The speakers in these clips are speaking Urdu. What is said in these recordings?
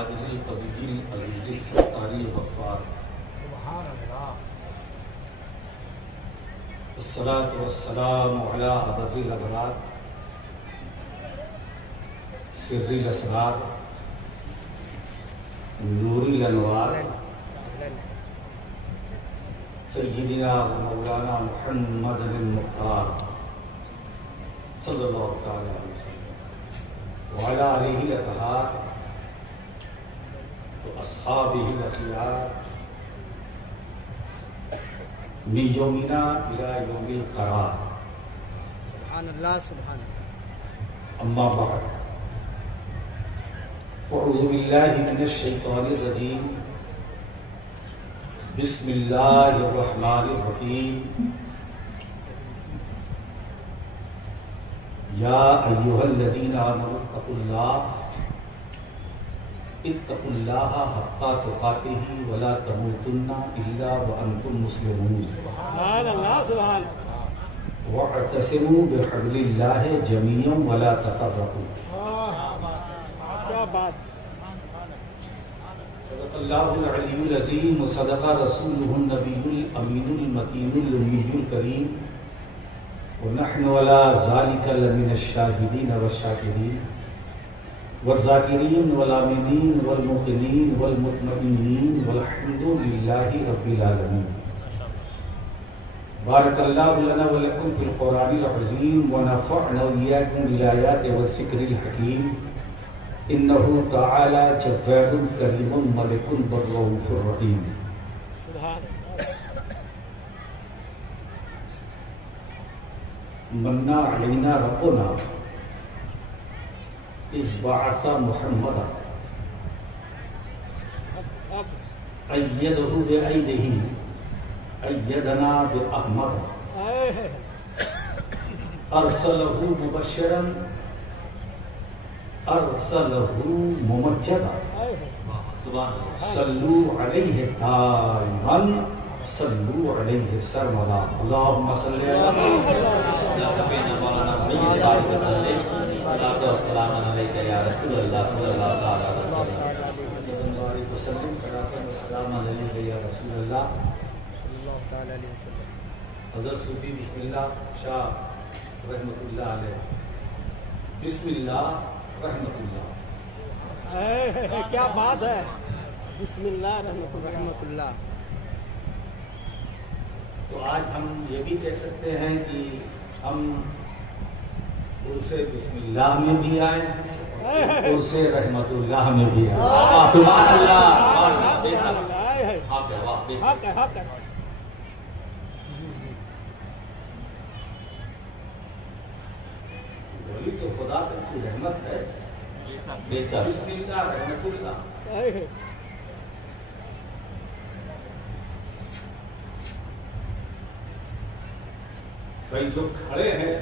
القادر القوی العزیز الستار الغفار سبحان اللہ. والصلاة والسلام على عبد الأبرار سر الأسرار نور الأنوار سيدنا ومولانا محمد المختار صلى الله تعالى عليه وسلم وعلى آله الأطهار وأصحابه الأخيار من يومنا إلى يوم القرار. سبحان اللہ سبحان اللہ. أما بعد فأعوذ بالله من الشيطان الرجيم. بسم الله الرحمن الرحيم. يا أيها الذين آمنوا اتقوا الله حق تقاته ولا تموتن إلا وأنتم مسلمون. سبحان اللہ سبحان اللہ. واعتصموا بحبل الله جميعا ولا تفرقوا. کیا بات. صدق الله العلي العظيم وصدق رسوله النبي الأمين المكين الأمي الكريم ونحن على ذلك لمن الشاهدين والشاكرين والذاكرين والآمنين والموقنين والمطمئنين والحمد لله رب العالمين. بارك الله لنا ولكم في القرآن العظيم ونفعنا وإياكم بالآيات والذكر الحكيم. إنه تعالى جبار كريم ملك بر رؤوف رحيم. سبحان منا علينا ربنا إذ بعث محمدا أيده بأيده أيدنا بأحمد أرسله مبشرا أرسله ممجدا صلوا عليه دائما صلوا عليه سرمدا. اللهم صل على سيدنا مولانا محمد صلاة والسلام عليك يا رسول الله صلى الله عليه وسلم. صلاة والسلام عليك يا رسول الله. حضرت صوفی بسم اللہ شاہ رحمۃ اللہ علیہ. بسم اللہ رحمۃ اللہ. کیا بات ہے. بسم اللہ رحمۃ اللہ. تو آج ہم یہ بھی کہہ سکتے ہیں کہ ہم عرص بسم اللہ میں بھی آئے عرص رحمت اللہ میں بھی آئے. سبحان اللہ. حق ہے حق ہے. وہی تو خدا کی رحمت ہے. بسم اللہ رحمت اللہ. بھائی جو کھڑے ہیں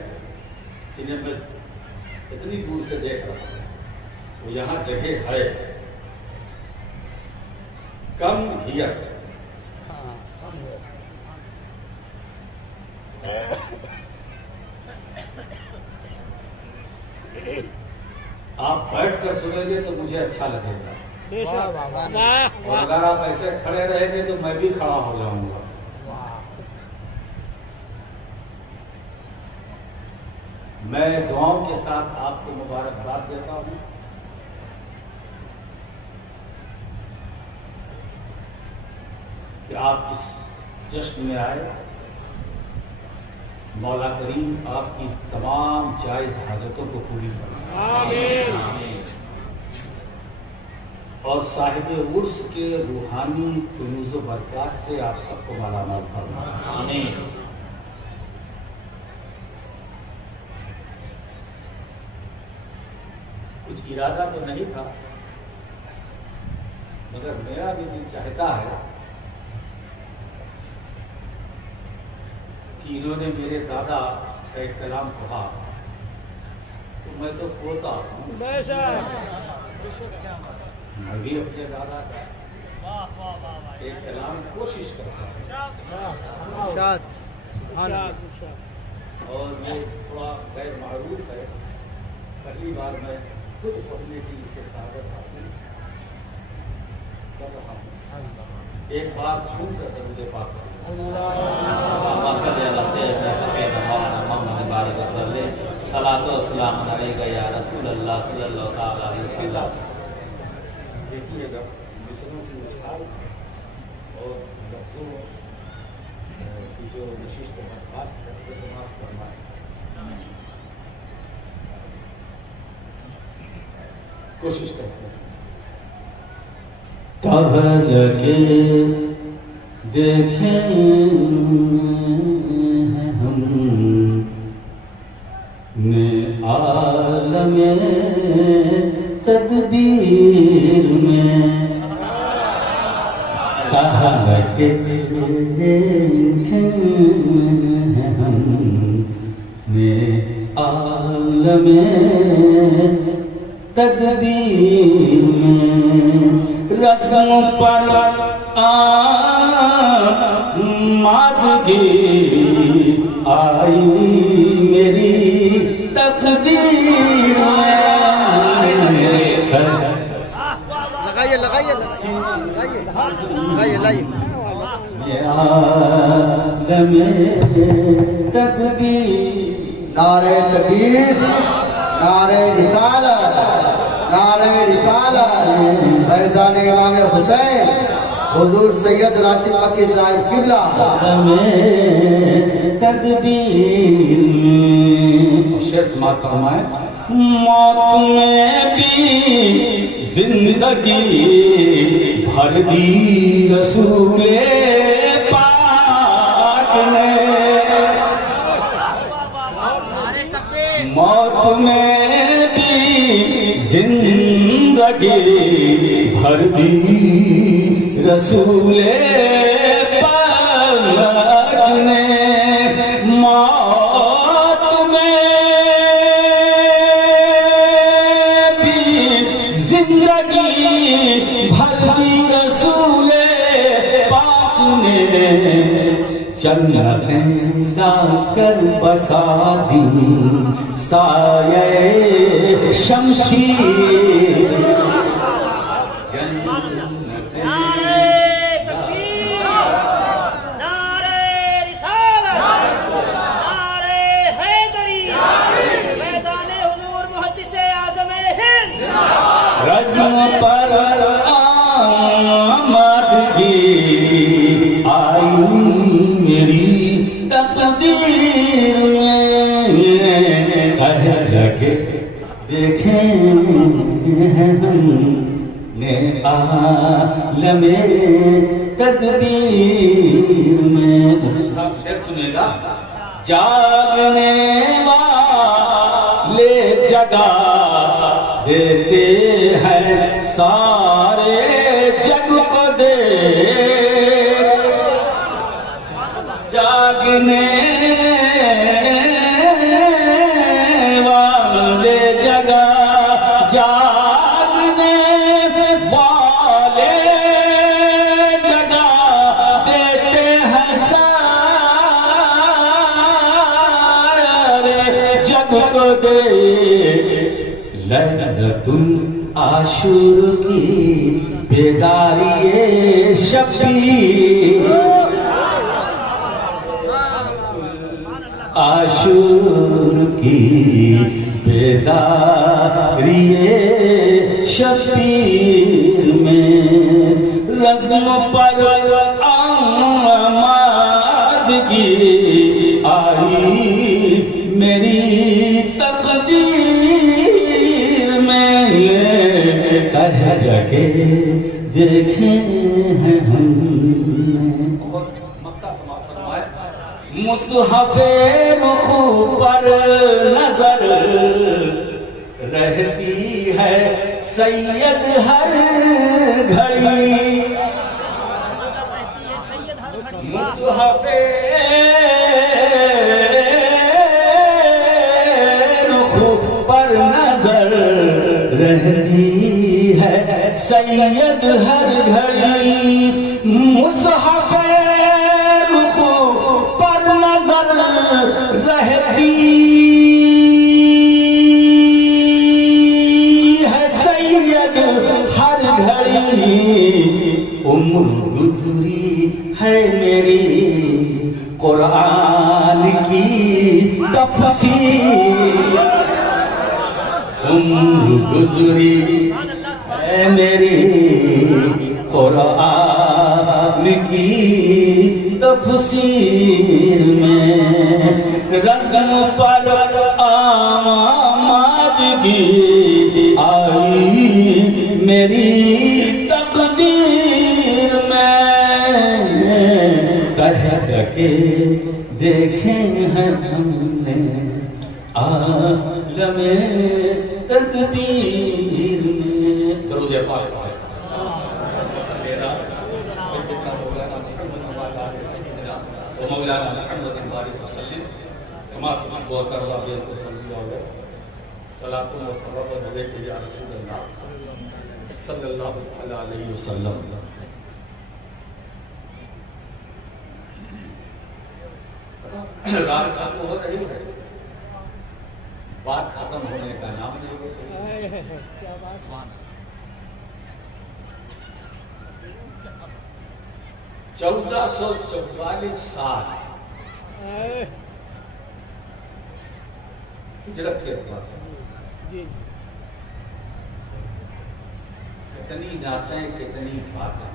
جنہیں میں اتنی دور سے دیکھ رہا ہوں وہ یہاں جگہ ہے کم ہیئر. آپ بیٹھ کر سنیں گے تو مجھے اچھا لگے گا اور اگر آپ ایسے کھڑے رہیں گے تو میں بھی کھڑا ہو جاؤں گا. میں دعاؤں کے ساتھ آپ کو مبارکباد دیتا ہوں. کہ آپ اس جشن میں آئے. مولا کریم آپ کی تمام جائز حاجتوں کو پوری فرمائے. آمین. اور صاحب عرس کے روحانی فیوز و برکات سے آپ سب کو مالا مال فرمائے. آمین. کچھ ارادہ تو نہیں تھا مگر میرا بھی دل چاہتا ہے کہ انہوں نے میرے دادا کا ایک کلام کہا تو میں تو پوتا ہوں. میں بھی اپنے دادا کا ایک کلام کوشش کرتا ہوں. اور یہ تھوڑا غیر معروف ہے. پہلی بار میں خود پڑھنے کی اسے سعادت حاصل ایک بات چھوٹ کر درود پاک صلاۃ و سلام علیک یا رسول اللہ صلی اللہ علیہ وسلم. دیکھیے گا مسلموں کی مشکل اور لفظوں کی جو نشست و خاص ہے وہ سماعت فرمائے. کوشش کرتے ہیں. کہاں لگے دیکھیں ہم نے عالم تدبیر میں. کہاں لگے دیکھیں ہم نے عالم تدبیر میں. رسم پر آمادگی آئی میری تقدیر میں. لگائیے عالم تقدیر. نعرہ تکبیر، نعرہ رسالت، نعرہ رسالت. فیضان امام حسین حضور سید راشد مکی صاحب قبلہ. تدبیر شعر سماعت فرمائے. موت میں بھی زندگی بھر دی رسول پاک نے. موت میں بھی زندگی بھر دی رسول پاک نے. موت میں بھی زندگی بھر دی رسول پاک نے. جنتیں لا کر بسا دی سایہ شمشیر. رجم پر آمادگی آئی میری تقدیر میں. کہہ لگے دیکھیں ہم نے عالم تدبیر میں. صاحب شعر سنے گا. جاگنے والے جگہ دیتے ہیں سارے جگ کو دے. جاگنے والے جگہ جاگنے والے جگہ دیتے ہیں سارے جگ کو دے. لذت عاشور کی بیداری شبیر. عاشور کی بیداری شبیر میں. رزم پر آمادگی آئی میری تقدیر میں. کہہ لگے دیکھیں ہم مصحف رخ پر نظر رہتی ہے سید ہر گھڑی. مصحف رخ پر نظر رہتی ہے سید ہر گھڑی. مصحف رخ پر نظر رہتی ہے سید ہر گھڑی. گزری ہے میری قرآن کی تفسیر میں، رزم پر آمادگی آئی میری تقدیر میں، کہہ کے دیکھیں ہیں ہم نے عالم تقدیر میں۔ درود پاک مولانا محمد بارک وسلم کما دعا کر رہا ہے تو صلی اللہ علیہ یا رسول اللہ صلی اللہ علیہ وسلم۔ رات ختم ہو رہی ہے، بات ختم ہونے کا نام نہیں ہے۔ 1444 سال ہجرت کے بعد کتنی نعتیں کتنی باتیں،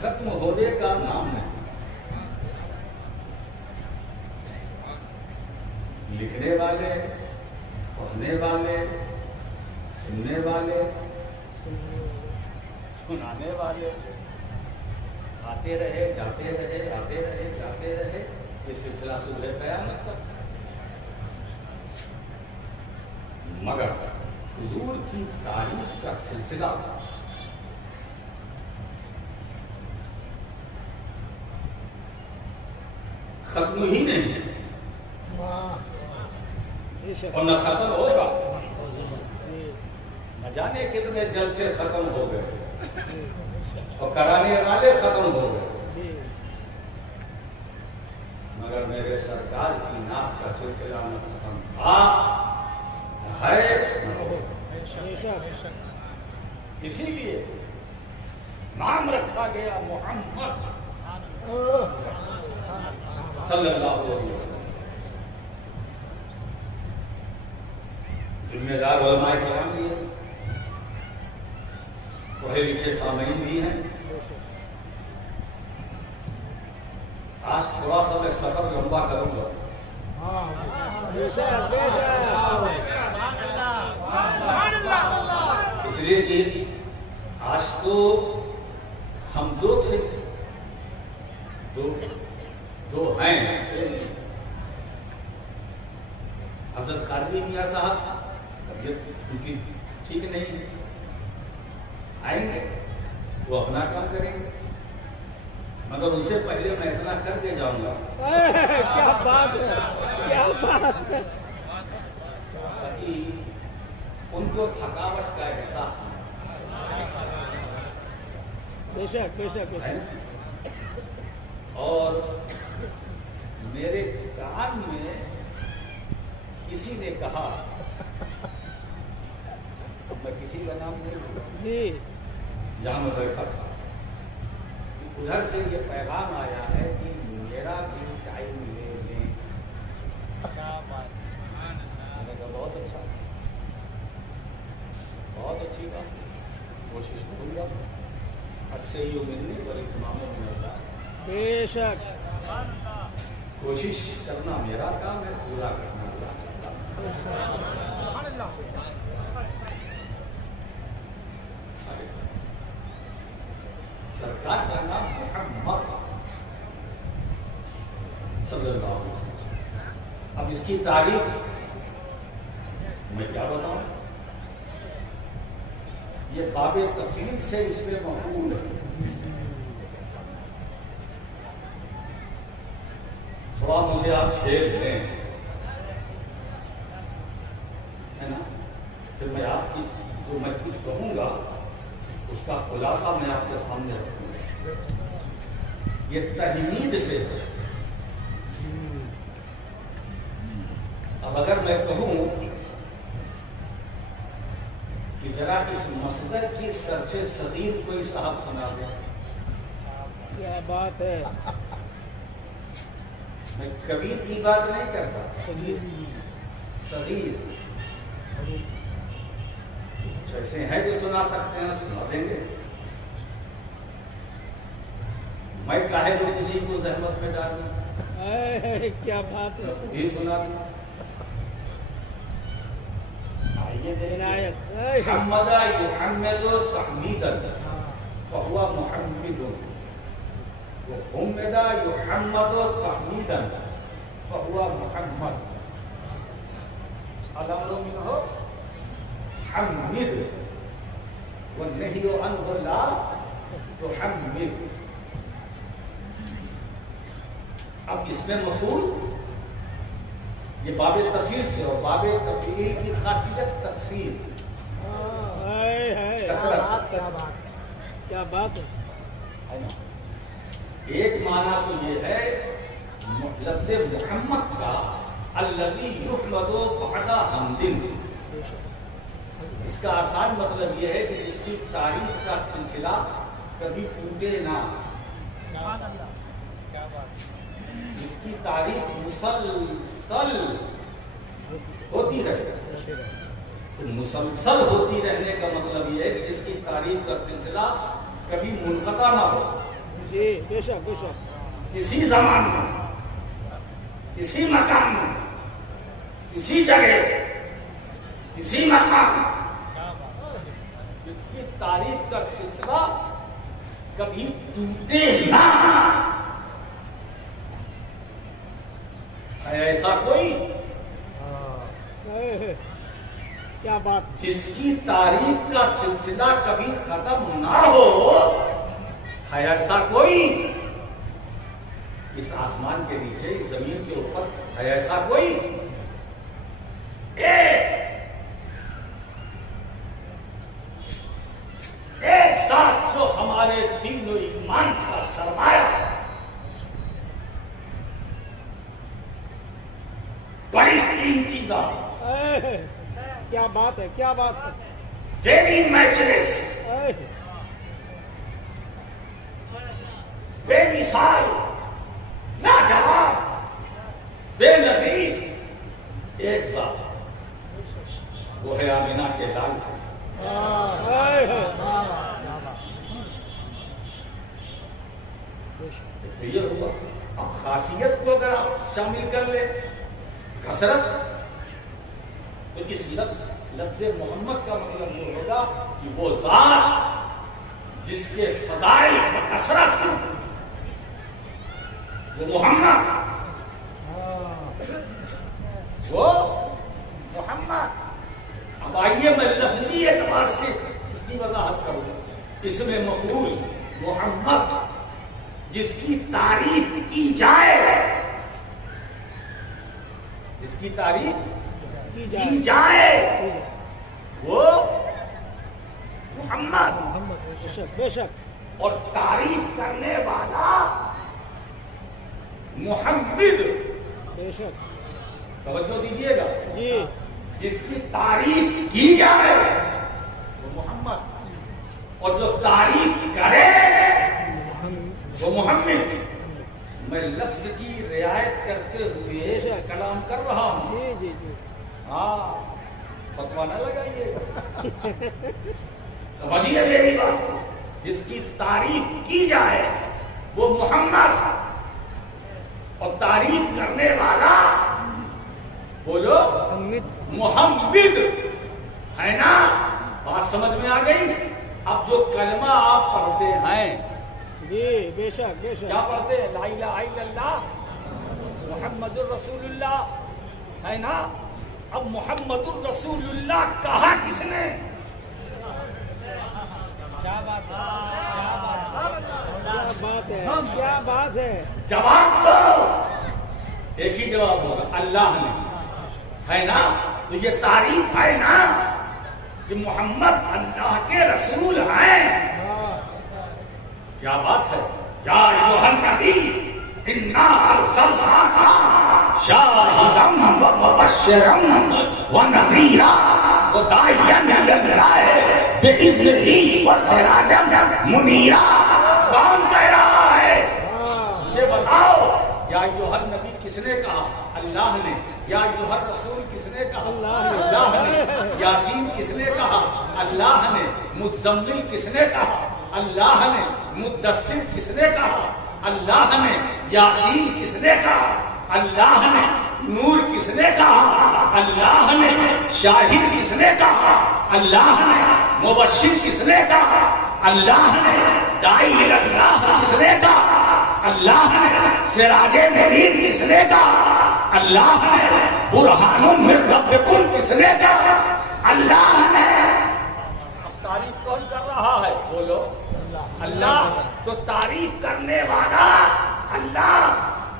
ختم ہونے کا نام نہیں۔ لکھنے والے، پڑھنے والے، سننے والے، سنانے والے آتے رہے، جاتے رہے، آتے رہے، جاتے رہے، یہ سلسلہ صبح قیامت تک۔ مگر حضور کی تعریف کا سلسلہ ختم ہی نہیں اور نہ ختم ہوگا۔ نہ جانے کتنے جلسے ختم ہو گئے اور کرانے والے ختم ہو گئے، مگر میرے سرکار کی نعت کا سلسلہ نہ ختم تھا ہے۔ اسی لیے نام رکھا گیا محمد صلی اللہ علیہ وسلم۔ ذمہ دار علماء کرام بھی ہیں، پڑھے لکھے سامعین بھی ہیں۔ آج تھوڑا سا میں سفر لمبا کروں گا، اس لیے کہ آج تو ہم دو تھے، دو ہیں۔ حضرت قادری میاں صاحب طبیعت ان کی ٹھیک نہیں، آئیں گے وہ اپنا کام کریں گے، مگر ان سے پہلے میں اتنا کر کے جاؤں گا۔ کیا بات ہے، کیا بات ہے۔ تاکہ ان کو تھکاوٹ کا احساس بے شک بے شک بے شک۔ اور میرے کان میں کسی نے کہا، میں کسی کا نام نہیں لوں جی، جہاں میں بیٹھا تھا، ادھر سے یہ پیغام آیا ہے کہ میرا بھی ٹائم لے لیں۔ میں نے کہا بہت اچھا، بہت اچھی بات، کوشش کروں گا۔ سے یوں ملنے اور اہتمام ملتا، بے شک کوشش کرنا میرا کام ہے، پورا کرنا اللہ کا کام۔ سرکار کا نام محمد صلی اللہ علیہ وسلم۔ اب اس کی تعریف میں کیا بتاؤں، یہ باب تفصیل سے اس میں مقبول ہے۔ تھوڑا مجھے آپ چھیڑ لیں، ہے نا، پھر میں آپ کی جو میں کچھ کہوں گا اس کا خلاصہ میں آپ کے سامنے رکھوں گا۔ یہ تحمید سے ہے۔ اب اگر میں کہوں کہ ذرا اس مصدر کی صرف صغیر کوئی صاحب سنا دیں، کیا بات ہے۔ میں کبیر کی بات نہیں کرتا، صغیر ایسے ہیں جو سنا سکتے ہیں، سنا دیں گے۔ میں کاہے کو کسی کو زحمت میں ڈالوں، کیا بات ہے، یہ سنا دوں۔ عنایت حمد یحمد تحمیدا فهو محمد، وحمد یحمد تحمیدا فهو محمد۔ الامر منه حمد والنهي عنه لا تحمد۔ اب اس میں مفعول یہ باب تفعیل سے، اور باب تفعیل کی خاصیت تکثیر، کثرت۔ کیا بات ہے، ایک معنی تو یہ ہے لفظ محمد کا الذی یحمد بعد حمد، اس کا آسان مطلب یہ ہے کہ جس کی تعریف کا سلسلہ کبھی ٹوٹے نہ، جس کی تعریف مسلسل ہوتی رہے۔ تو مسلسل ہوتی رہنے کا مطلب یہ ہے کہ جس کی تعریف کا سلسلہ کبھی منقطع نہ ہو، جی بے شک بے شک، کسی زمان میں، کسی مکان میں، کسی جگہ، کسی مقام، جس کی تعریف کا سلسلہ کبھی ٹوٹے نہ۔ ایسا کوئی کیا بات، جس کی تعریف کا سلسلہ کبھی ختم نہ ہو، ہے ایسا کوئی اس آسمان کے نیچے، اس زمین کے اوپر، ہے ایسا کوئی؟ ایک ساتھ جو ہمارے دین و ایمان کا سرمایہ، بڑی قیمتی ذات، کیا بات ہے، کیا بات ہے، ویری میچلیس، بے مثال، لاجواب، بے نظیر ایک ذات، وہ ہے آمینہ کے لال سے۔ یہ ہوا۔ اب خاصیت کو اگر آپ شامل کر لیں، کثرت، تو اس لفظ محمد کا مطلب یہ ہوگا کہ وہ ذات جس کے فضائل میں کثرت ہو، وہ محمد، وہ محمد۔ اب آئیے میں لفظی اعتبار سے اس کی وضاحت کروں۔ اس میں مفعول محمد جس کی تعریف کی جائے، جس کی تعریف کی جائے، وہ محمد، بے شک، اور تعریف کرنے والا محمد، بے شک، توجہ دیجیے گا، جی جس کی تعریف کی جائے وہ محمد، اور جو تعریف کرے وہ محمد۔ میں لفظ کی رعایت کرتے ہوئے کلام کر رہا ہوں، جی جی جی، ہاں، فتوا نہ لگائیے گا، سمجھیے میری بات۔ جس کی تعریف کی جائے وہ محمد، اور تعریف کرنے والا بولو محمد، ہے نا؟ بات سمجھ میں آ گئی؟ اب جو کلمہ آپ پڑھتے ہیں، جی بے شک بے شک، کیا پڑھتے ہیں؟ لا الہ الا اللہ محمد الرسول اللہ، ہے نا؟ اب محمد الرسول اللہ کہا کس نے؟ کیا بات ہے، کیا بات ہے، جواب تو ایک ہی جواب ہوگا، اللہ نے، ہے نا؟ تو یہ تعریف ہے نا کہ محمد اللہ کے رسول ہیں۔ کیا بات ہے؟ یا ایھا النبی انا ارسلناک شاہدا و مبشرا و نذیرا و داعیا الی اللہ باذنہ و سراجا منیرا۔ کون کہہ رہا ہے؟ مجھے بتاؤ، یا ایھا النبی کس نے کہا؟ اللہ نے. یا ایھا الرسول کس نے کہا؟ اللہ نے. یاسین کس نے کہا؟ اللہ نے. مزمل کس نے کہا؟ اللہ نے. مدثر کس نے کہا؟ اللہ نے. یاسین کس نے کہا؟ اللہ نے. نور کس نے کہا؟ اللہ نے. شاہد کس نے کہا؟ اللہ نے. مبشر کس نے کہا؟ اللہ نے. داعی اللہ کس نے کہا؟ اللہ نے. سراج منیر کس نے کہا؟ اللہ نے. برہان من ربکم کس نے کہا؟ اللہ نے. اب تعریف کون کر رہا ہے؟ بولو اللہ. تو تعریف کرنے والا اللہ.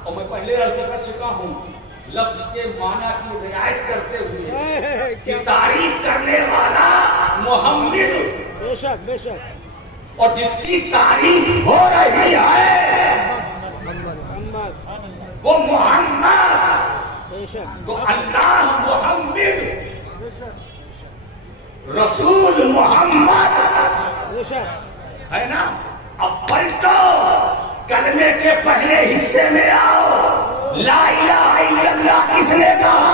اور میں پہلے عرض کر چکا ہوں لفظ کے معنی کی رعایت کرتے ہوئے کہ تعریف کرنے والا محمد، بے شک بے شک، اور جس کی تعریف ہو رہی ہے وہ محمد. بے شک تو اللہ محمد، رسول محمد بے شک. ہے نا. اب پلٹو کلمے کے پہلے حصے میں آؤ. لا الہ الا اللہ کس نے کہا؟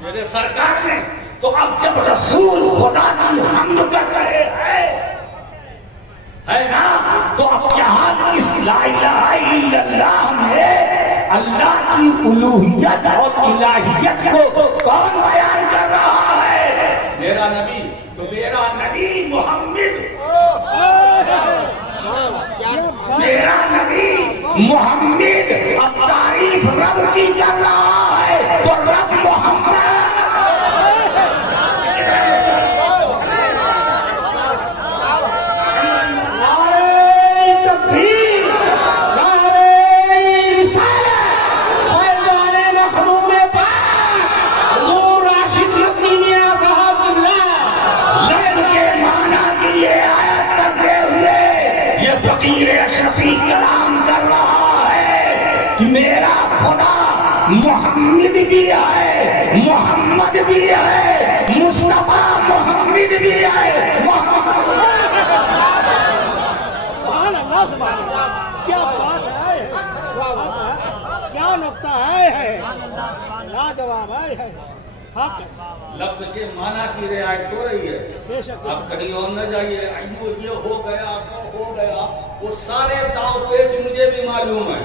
میرے سرکار نے. تو اب جب رسول خدا کی حمد کر رہے ہیں ہے نا، تو اب یہاں اس لا الہ الا اللہ میں اللہ کی الوہیت اور الہیت کو کون بیان کر رہا ہے؟ میرا نبی. تو میرا نبی محمد، میرا نبی محمد اب تعریف رب کی کر رہا ہے. تو رب محمد. کلام کر رہا ہے کہ میرا خدا محمد بھی ہے، محمد بھی ہے، مصطفیٰ محمد بھی ہے. کیا بات ہے، کیا نقطہ ہے، لاجواب ہے. حق لفظ کے معنی کی رعایت ہو رہی ہے. بے شک. آپ کہیں اور نہ جائیے ایو یہ ہو گیا وہ ہو گیا، وہ سارے داؤ پیچ مجھے بھی معلوم ہے.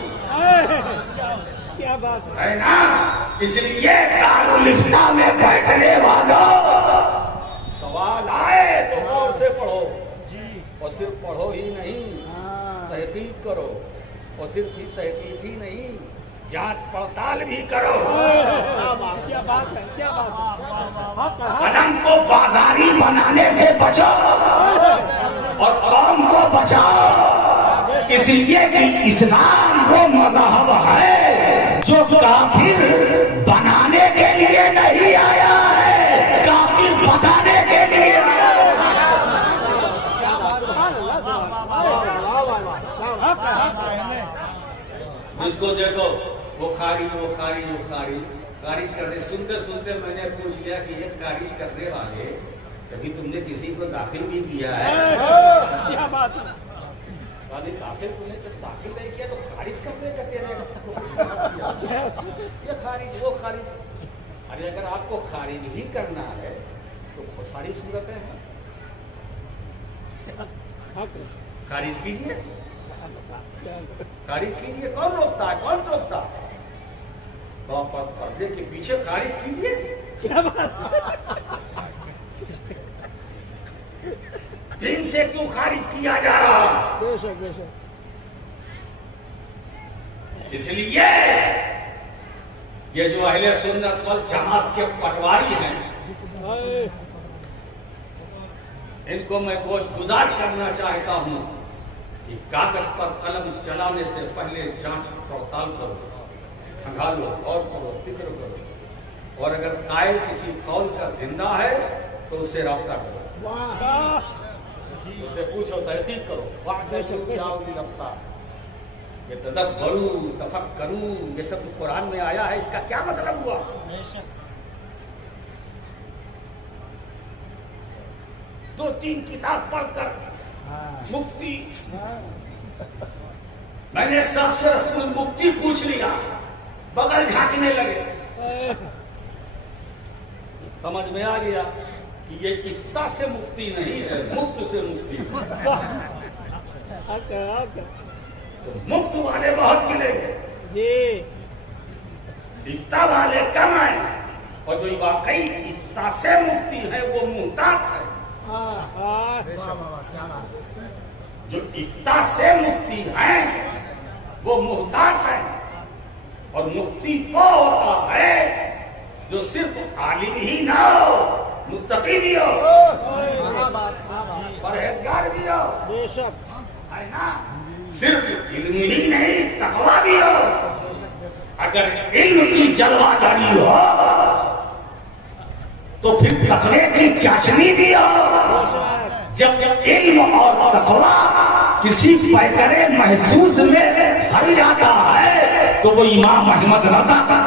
کیا بات ہے نا. اس لیے دارالفتہ میں بیٹھنے والوں سوال آئے تو غور سے پڑھو جی، اور صرف پڑھو ہی نہیں، تحقیق کرو. اور صرف ہی تحقیق ہی نہیں، جانچ پڑتال بھی کرو. کیا بات ہے، کیا بات ہے. قلم کو بازاری بنانے سے بچو اور قوم کو بچاؤ. اس لیے کہ اسلام وہ مذہب ہے جو کافر بنانے کے لیے نہیں آیا ہے، کافر بتانے کے لیے. جس کو دیکھو وہ خارج کرنے. سنتے سنتے میں نے پوچھ لیا کہ یہ خارج کرنے والے کبھی تم نے کسی کو داخل بھی کیا ہے؟ کیا بات ہے. داخل تم نے داخل نہیں کیا تو خارج کرنے کرتے رہے. یہ خارج وہ خارج. ارے اگر آپ کو خارج ہی کرنا ہے تو بہت ساری صورتیں ہیں. خارج کیجیے، خارج کیجیے. کون روکتا ہے؟ کون روکتا ہے؟ پردے کے پیچھے خارج کیجیے. کیا بات. دین سے کیوں خارج کیا جا رہا؟ بے شک بے شک. اس لیے یہ جو اہل سنت والجماعت کے پٹواری ہیں ان کو میں گوش گزار کرنا چاہتا ہوں کہ کاغذ پر قلم چلانے سے پہلے جانچ پڑتال کرو، کھنگالو، اور کرو، فکر کرو. اور اگر قائل کسی قول کا زندہ ہے تو اسے رابطہ کرو، اسے پوچھو، تحقیق کرو. یہ تدبرو، تفکرو، یہ سب قرآن میں آیا ہے، اس کا کیا مطلب ہوا؟ دو تین کتاب پڑھ کر مفتی میں نے ایک صاحب سے رسم المفتی پوچھ لیا، بغل جھانکنے لگے، سمجھ میں آ گیا کہ یہ افتاء سے مفتی نہیں ہے، مفت سے مفتی ہے۔ تو مفت والے بہت ملے گے، افتاء والے کم آئے، اور جو واقعی افتاء سے مفتی ہے وہ محتاط ہے۔ جو افتاء سے مفتی ہیں وہ محتاط ہے، اور مفتی وہ ہوتا ہے جو صرف عالم ہی نہ ہو، متقی بھی ہو، پرہیزگار بھی ہو، ہے نا، صرف علم ہی نہیں تقویٰ بھی ہو۔ اگر علم کی جلوہ داری ہو تو پھر تقوی کی چاشنی بھی ہو۔ جب علم اور تقویٰ کسی پیکرے محسوس میں ڈھل جاتا ہے تو وہ امام احمد رضا کا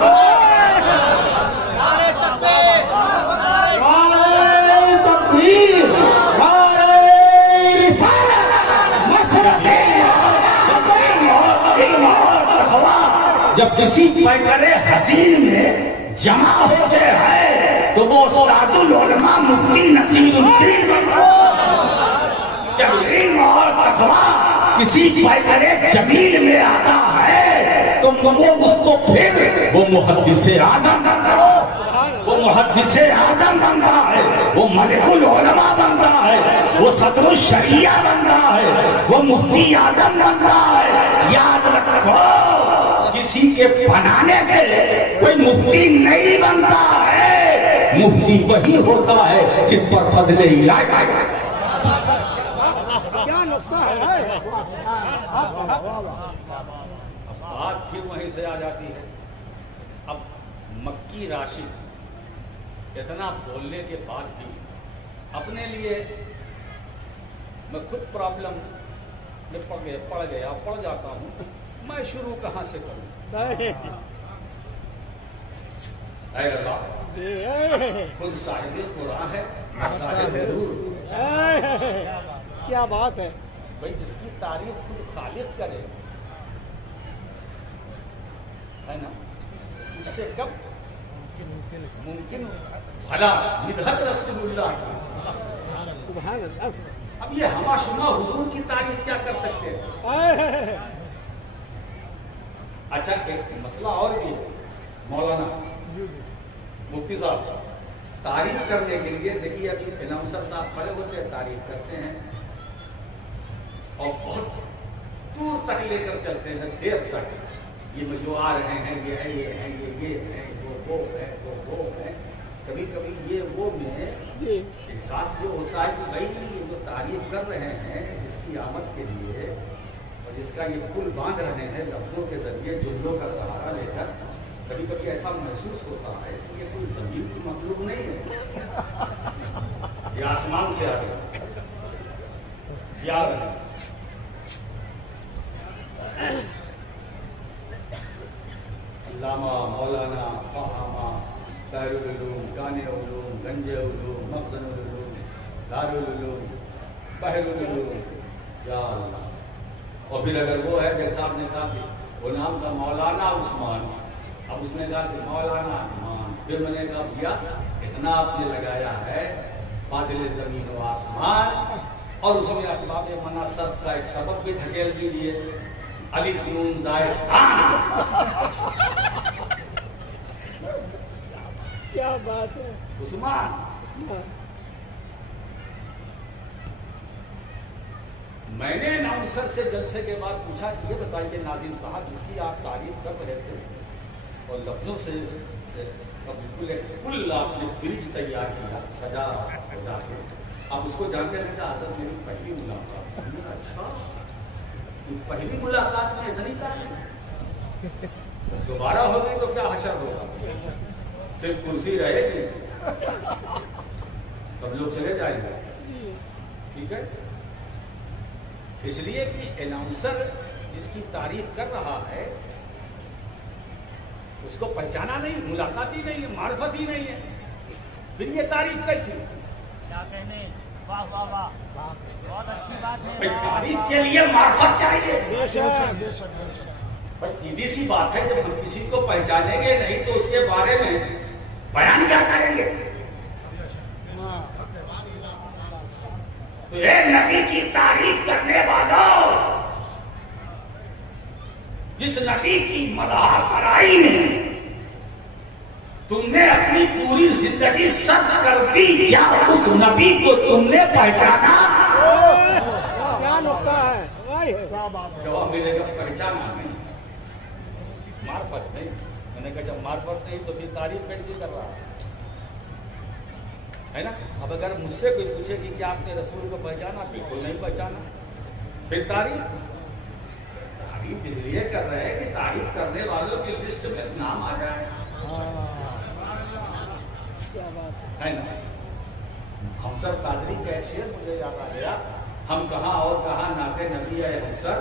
جب کسی پیکرے حسین میں جمع ہوتے ہیں تو وہ استاد العلماء مفتی نصیر الدین۔ جب علم اور تقویٰ کسی پیکرے جمیل میں آتا ہے تو وہ اس کو پھر وہ محدث اعظم بنتا ہے، وہ محدث اعظم بنتا ہے، وہ ملک العلماء بنتا ہے، وہ صدر الشریعہ بنتا ہے، وہ مفتی اعظم بنتا ہے۔ یاد رکھو، کسی کے بنانے سے کوئی مفتی نہیں بنتا ہے، مفتی وہی ہوتا ہے جس پر فضل الہی ہے۔ بات پھر وہیں سے آ جاتی ہے۔ اب مکی راشد اتنا بولنے کے بعد بھی اپنے لیے میں خود پرابلم میں پڑ جاتا ہوں، میں شروع کہاں سے کروں؟ اے اللہ، خود صاحب قرآن ہے، صاحب حضور۔ کیا بات ہے بھائی، جس کی تعریف خود خالق کرے ہے نا، اس سے کب ممکن بھلا بدعت رسول اللہ کی۔ سبحان اللہ۔ اب یہ ہما شما حضور کی تعریف کیا کر سکتے ہیں؟ اچھا، ایک مسئلہ اور بھی ہے مولانا مفتی صاحب، تعریف کرنے کے لیے دیکھیے ابھی اناؤنسر صاحب کھڑے ہوتے ہیں، تعریف کرتے ہیں اور بہت دور تک لے کر چلتے ہیں، دیر تک، یہ جو آ رہے ہیں، یہ ہے، یہ ہے، یہ ہے، وہ ہے، وہ ہے۔ کبھی کبھی یہ وہ میں احساس جو ہوتا ہے کہ بھائی یہ جو تعریف کر رہے ہیں جس کی آمد کے لیے اور جس کا یہ پل باندھ رہے ہیں لفظوں کے ذریعے، جملوں کا سہارا لے کر، کبھی کبھی ایسا محسوس ہوتا ہے کہ یہ کوئی زمین کی مطلوب نہیں ہے، یہ آسمان سے آ گیا۔ یاد رہے، علامہ مولانا فہامہ بحر العلوم، کان علوم، گنج علوم، مخزن العلوم، دار العلوم، بحر العلوم، یا اللہ۔ اور پھر اگر وہ ہے جیسا آپ نے کہا کہ وہ نام تھا مولانا عثمان، اب اس نے کہا کہ مولانا عثمان، پھر میں نے کہا بھیا اتنا آپ نے لگایا ہے فاضل زمین و آسمان، اور اس میں اسباب منع صرف کا ایک سبب بھی ڈھکیل دیجیے، الف نون زائد کیا بات ہے عثمان۔ میں نے اناؤنسر سے جلسے کے بعد پوچھا کہ یہ بتائیے ناظم صاحب، جس کی آپ تعریف کر رہے تھے اور لفظوں سے بالکل ایک کل آپ نے برج تیار کیا سجا بجا کے، آپ اس کو جانتے رہتے ہیں حضرت میری پہلی ملاقات۔ اچھا، پہلی ملاقات میں اتنی تعریف، دوبارہ ہوگی تو کیا حشر ہوگا؟ پھر کرسی رہے گی، سب لوگ چلے جائیں گے، ٹھیک ہے؟ اس لیے کہ اناؤنسر جس کی تعریف کر رہا ہے اس کو پہچانا نہیں، ملاقات ہی نہیں ہے، معرفت ہی نہیں ہے، پھر یہ تعریف کیسی؟ کیا کہنے؟ بھائی تعریف کے لیے معرفت چاہیے. بھائی سیدھی سی بات ہے، جب ہم کسی کو پہچانیں گے نہیں تو اس کے بارے میں بیان کیا کریں گے؟ تو اے نبی کی تعریف کرنے والوں، جس نبی کی مدح سرائی میں تم نے اپنی پوری زندگی صرف کر دی، یا اس نبی کو تم نے پہچانا؟ کیا نقطہ ہے؟ جواب ملے گا پہچانا نہیں، معرفت نہیں. میں نے کہا جب معرفت نہیں تو پھر تعریف کیسے کر رہا ہے نا؟ اب اگر مجھ سے کوئی پوچھے کہ کیا آپ نے رسول کو پہچانا؟ بالکل نہیں پہچانا. پھر تعریف اس لیے کر رہے ہیں کہ تعریف کرنے والوں کی لسٹ میں نام آ جائے، ہے نا؟ ہمسر قادری کا شعر مجھے یاد آ گیا، ہم کہاں اور کہاں ناطے نبی ہے ہمسر،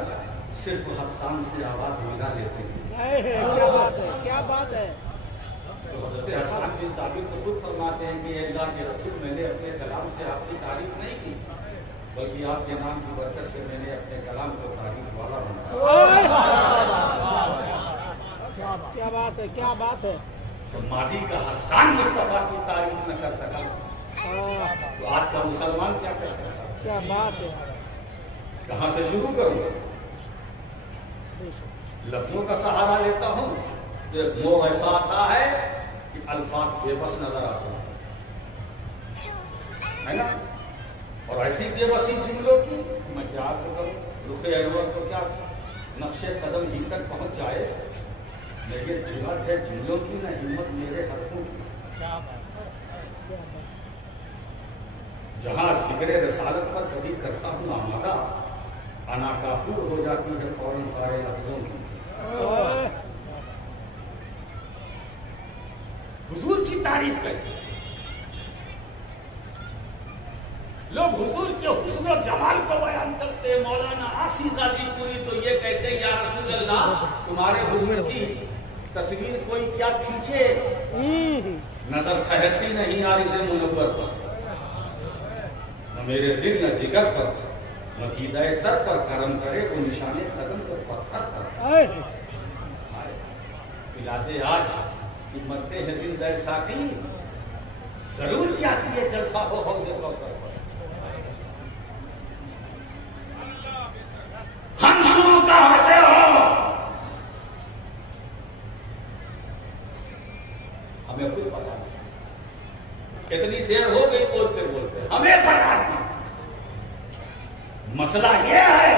صرف حسان سے آواز ملا لیتے ہیں. کیا بات ہے، کیا بات ہے. تو حضرت حسان بن ثابت تو خود فرماتے ہیں کہ اللہ کے رسول، میں نے اپنے کلام سے آپ کی تعریف نہیں کی، بلکہ آپ کے نام کی برکت سے میں نے اپنے کلام کو تعریف والا بنایا. کیا بات ہے، کیا بات ہے. تو ماضی کا حسان مصطفیٰ کی تعریف نہ کر سکا تو آج کا مسلمان کیا کر سکتا؟ کیا بات ہے. کہاں سے شروع کروں؟ لفظوں کا سہارا لیتا ہوں تو ایک موہ ایسا آتا ہے کہ الفاظ بے بس نظر آتے ہیں، ہے نا؟ اور ایسی بے بسی جملوں کی میں کیا عرض کروں. رخ انور کو کیا نقش قدم ہی تک پہنچ جائے، میری جرأت ہے جملوں کی، نہ ہمت میرے حرفوں کی. جہاں ذکر رسالت پر کبھی کرتا ہوں آمادہ، انا کافور ہو جاتی ہے فوراً سارے لفظوں کی. حضور کی تعریف کیسے؟ لوگ حضور کے حسن و جمال کو بیان کرتے ہیں. مولانا عاصی غازی پوری تو یہ کہتے ہیں، یا رسول اللہ تمہارے حسن کی تصویر کوئی کیا کھینچے، نظر ٹھہرتی نہیں عارض منور پر، نہ میرے دل نہ جگر پر، نہ عقیدہ در پر کرم کرے وہ نشان قدم پر پتھر پر. پلاتے آج کہ مرتے ہیں دل دے ساتھی، ضرور کیا کیے جلسہ ہو حوض کوثر پر. ہم شروع کہاں سے ہو؟ ہمیں خود پتا نہیں، اتنی دیر ہو گئی بولتے بولتے، ہمیں پتا نہیں. مسئلہ یہ ہے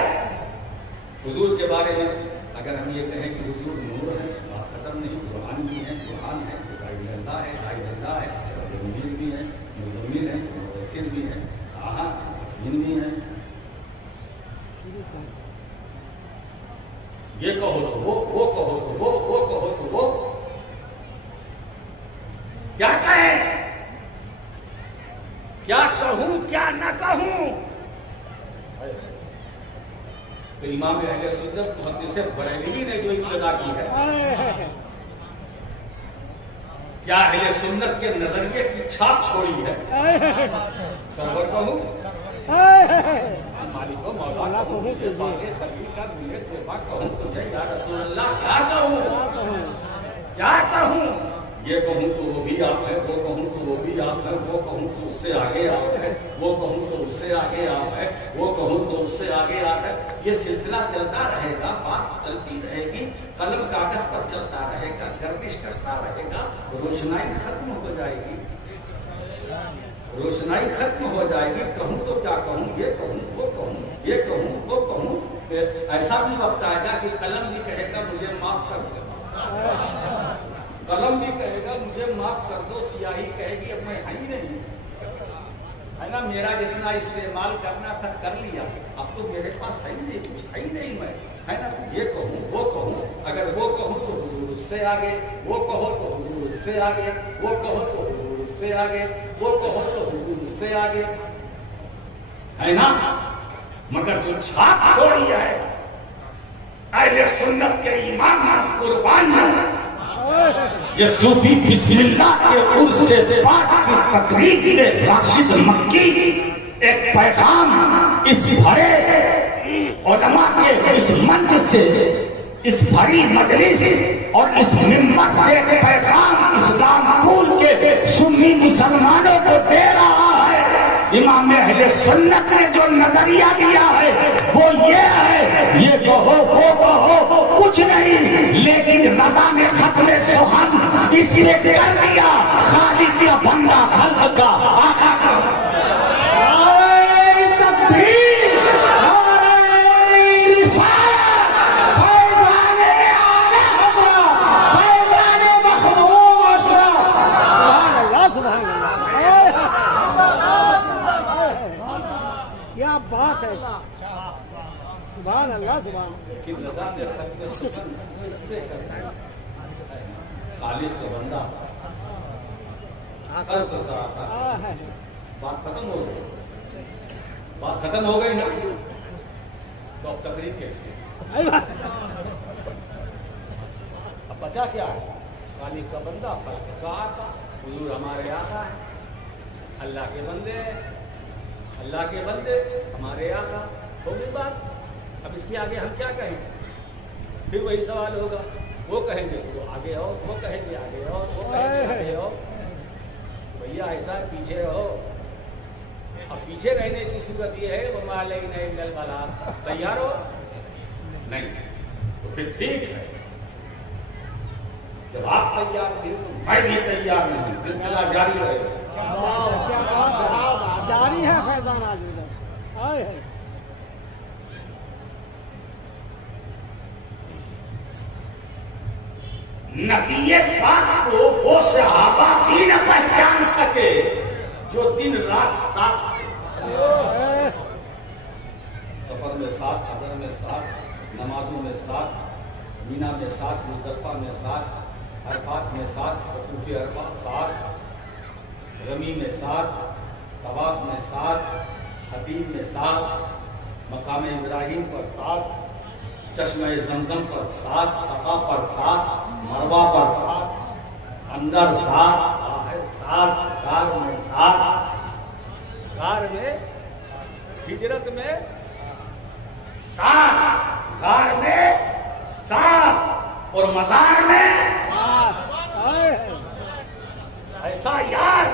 حضور کے بارے میں اگر ہم یہ کہیں کہ حضور نور ہے، بات ختم نہیں. قرآن بھی ہے، قرآن ہے، اللہ ہے، اللہ ہے، جمیل بھی ہے، مزمل ہے، مدثر بھی ہے، آہا حسین بھی ہے. یہ کہو تو وہ کہو تو وہ کہو تو وہ. کیا کہیں، کیا کہوں کیا نہ کہوں؟ تو امام اہل سنت محدث بریلوی نے جو ابتدا کی ہے، کیا اہل سنت کے نظریے کی چھاپ چھوڑی ہے؟ سرور کہوں، مالک و مولا کہوں، خلیل کا مجھے توبہ کہوں تجھے یا رسول اللہ کیا کہوں، کیا کہوں؟ یہ کہوں تو وہ بھی آپ ہے، وہ کہوں تو وہ بھی آپ ہے، وہ کہوں تو اس سے آگے آپ ہے، وہ کہوں تو اس سے آگے آپ ہے، وہ کہوں تو اس سے آگے آپ ہے. یہ سلسلہ چلتا رہے گا، بات چلتی رہے گی، قلم کاغذ پر چلتا رہے گا، گردش کرتا رہے گا، روشنائی ختم ہو جائے گی، روشنائی ختم ہو جائے گی. کہوں تو کیا کہوں، یہ کہوں وہ کہوں، یہ کہوں وہ کہوں. ایسا بھی وقت آئے گا کہ قلم بھی کہے گا مجھے معاف کر دو، قلم بھی کہے گا مجھے معاف کر دو، سیاہی کہے گی اب میں ہے ہی نہیں، ہے نا، میرا جتنا استعمال کرنا تھا کر لیا، اب تو میرے پاس ہے ہی نہیں، کچھ ہے ہی نہیں میں، ہے نا. یہ کہوں وہ کہوں، اگر وہ کہوں تو حضور اس سے آگے، وہ کہو تو حضور اس سے آگے، وہ کہو تو حضور اس سے آگے، وہ کہو تو حضور اس سے آگے، ہے نا. مگر جو چھاپ چھوڑی ہے اہل سنت کے ایمان قربان ہے، یہ صوفی بسم اللہ کے عرص سے پاک کی تقریر راشد مکی ایک پیغام اس بھرے علماء کے اس منچ سے، اس بھری مجلس اور اس ممبر سے ایک پیغام اسلام پور کے سنی مسلمانوں کو دے رہا ہے۔ امام اہل سنت نے جو نظریہ دیا ہے وہ یہ ہے، یہ کہو وہ کہو کچھ نہیں، لیکن رضا نے ختم سخن اس لیے کر دیا، خالق کا بندہ خلق کا آقا کا۔ کیا بات ہے، سبحان اللہ سبحان اللہ۔ خالق کا بندہ بات ختم ہو گئی، بات ختم ہو گئی نا، تو اب تقریب کیسے؟ اب بچا کیا ہے؟ خالق کا بندہ، خالق کا آقا، حضور ہمارے آقا ہے، اللہ کے بندے ہیں، اللہ کے بندے ہمارے آقا، ہو گئی بات۔ اب اس کے آگے ہم کیا کہیں؟ پھر وہی سوال ہوگا، وہ کہیں گے وہ آگے ہو، وہ کہیں گے آگے ہو، وہ کہیں گے آگے ہو، بھیا ایسا پیچھے رہو۔ اب پیچھے رہنے کی صورت یہ ہے وہ مالین الا البلاغ، تیار ہو نہیں تو پھر ٹھیک ہے، جب آپ تیار نہیں تو میں بھی تیار نہیں، سلسلہ جاری رہے گا۔ جاری ہے فیضان آج ادھر۔ نبی پاک کو وہ صحابہ بھی نہ پہچان سکے جو دن رات ساتھ، سفر میں ساتھ، حضر میں ساتھ، نمازوں میں ساتھ، مینا میں ساتھ، مزدلفہ میں ساتھ، عرفات میں ساتھ، وقوف عرفات ساتھ، رمی میں ساتھ، طواف میں ساتھ، خطیب میں ساتھ، مقام ابراہیم پر ساتھ، چشمہ زمزم پر ساتھ، صفا پر ساتھ، مروہ پر ساتھ، اندر ساتھ، باہر ساتھ، کار میں ساتھ، کار میں، ہجرت میں ساتھ، کار میں ساتھ، اور مزار میں ایسا یار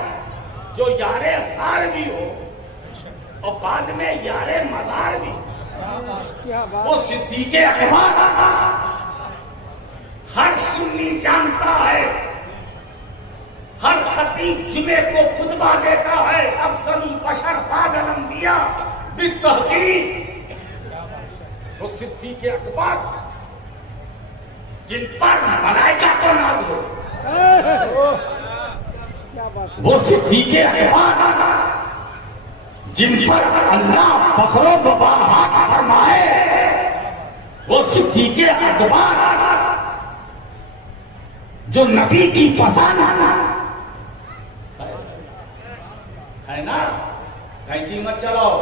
جو یار غار بھی ہو اور بعد میں یار مزار بھی، وہ صدیق اکبر۔ ہر سنی جانتا ہے، ہر خطیب جمعے کو خطبہ دیتا ہے، افضل البشر بعد الانبیاء بالتحقیق، وہ صدیق اکبر جن پر ملائکہ کو نازل ہو، وہ صدیق اکبر جن پر اللہ فخر و بہات فرمائے، وہ صدیق اکبر جو نبی کی پسند ہے نا۔ کینچی مت چلاؤ،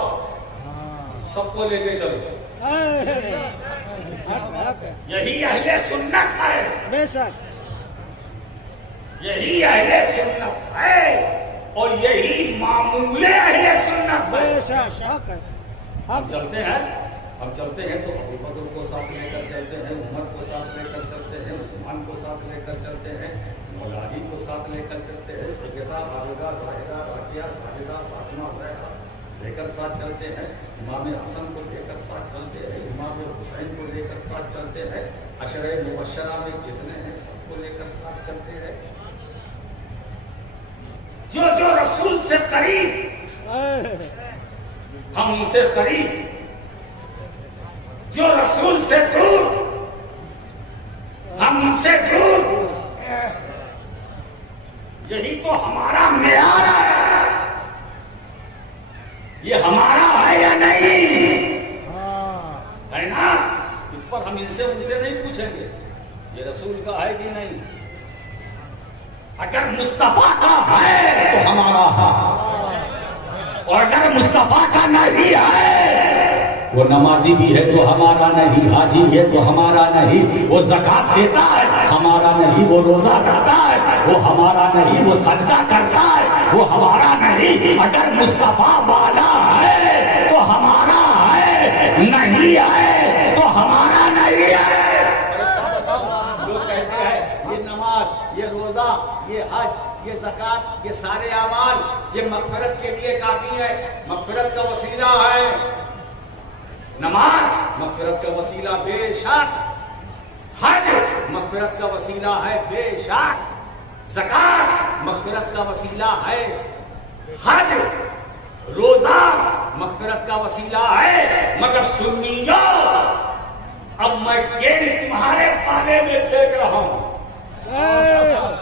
سب کو لے کے چلو، یہی اہل سنت ہے، یہی اہل سنت ہے، اور یہی معمول اہل سنت ہے۔ ہم چلتے ہیں تو ابو بکر کو ساتھ لے کر چلتے ہیں، عمر کو ساتھ لے کر چلتے ہیں، عثمان کو ساتھ لے کر چلتے ہیں، مولا علی کو ساتھ لے کر چلتے ہیں، سیدہ عائشہ، زاہدہ، راقیہ، ساجدہ، فاطمہ وغیرہ لے کر ساتھ چلتے ہیں، امام حسن کو لے کر ساتھ چلتے ہیں، امام حسین کو لے کر ساتھ چلتے ہیں، عشرہ مبشرہ میں جتنے ہیں سب کو لے کر ساتھ چلتے ہیں۔ جو جو رسول سے قریب ہم ان سے قریب، جو رسول سے دور ہم ان سے دور، یہی تو ہمارا معیار ہے۔ یہ ہمارا ہے یا نہیں ہے نا، اس پر ہم ان سے نہیں پوچھیں گے یہ رسول کا ہے کہ نہیں۔ اگر مصطفیٰ کا ہے تو ہمارا ہے، اور اگر مصطفیٰ کا نہیں ہے، وہ نمازی بھی ہے تو ہمارا نہیں، حاجی ہے تو ہمارا نہیں، وہ زکات دیتا ہے ہمارا نہیں وہ روزہ رکھتا ہے، وہ ہمارا نہیں وہ سجدہ کرتا ہے، وہ ہمارا نہیں اگر مصطفیٰ والا ہے تو ہمارا ہے، نہیں ہے تو ہمارا نہیں ہے۔ جو کہتے ہیں یہ نماز، یہ روزہ، یہ حج، یہ زکات، یہ سارے اعمال یہ مغفرت کے لیے کافی ہے، مغفرت کا وسیلہ ہے۔ نماز مغفرت کا وسیلہ بے شک، حج مغفرت کا وسیلہ ہے بے شک، زکات مغفرت کا وسیلہ ہے، حج روزہ مغفرت کا وسیلہ ہے۔ مگر سنیوں، اب میں گیند تمہارے پانے میں پھینک رہا ہوں،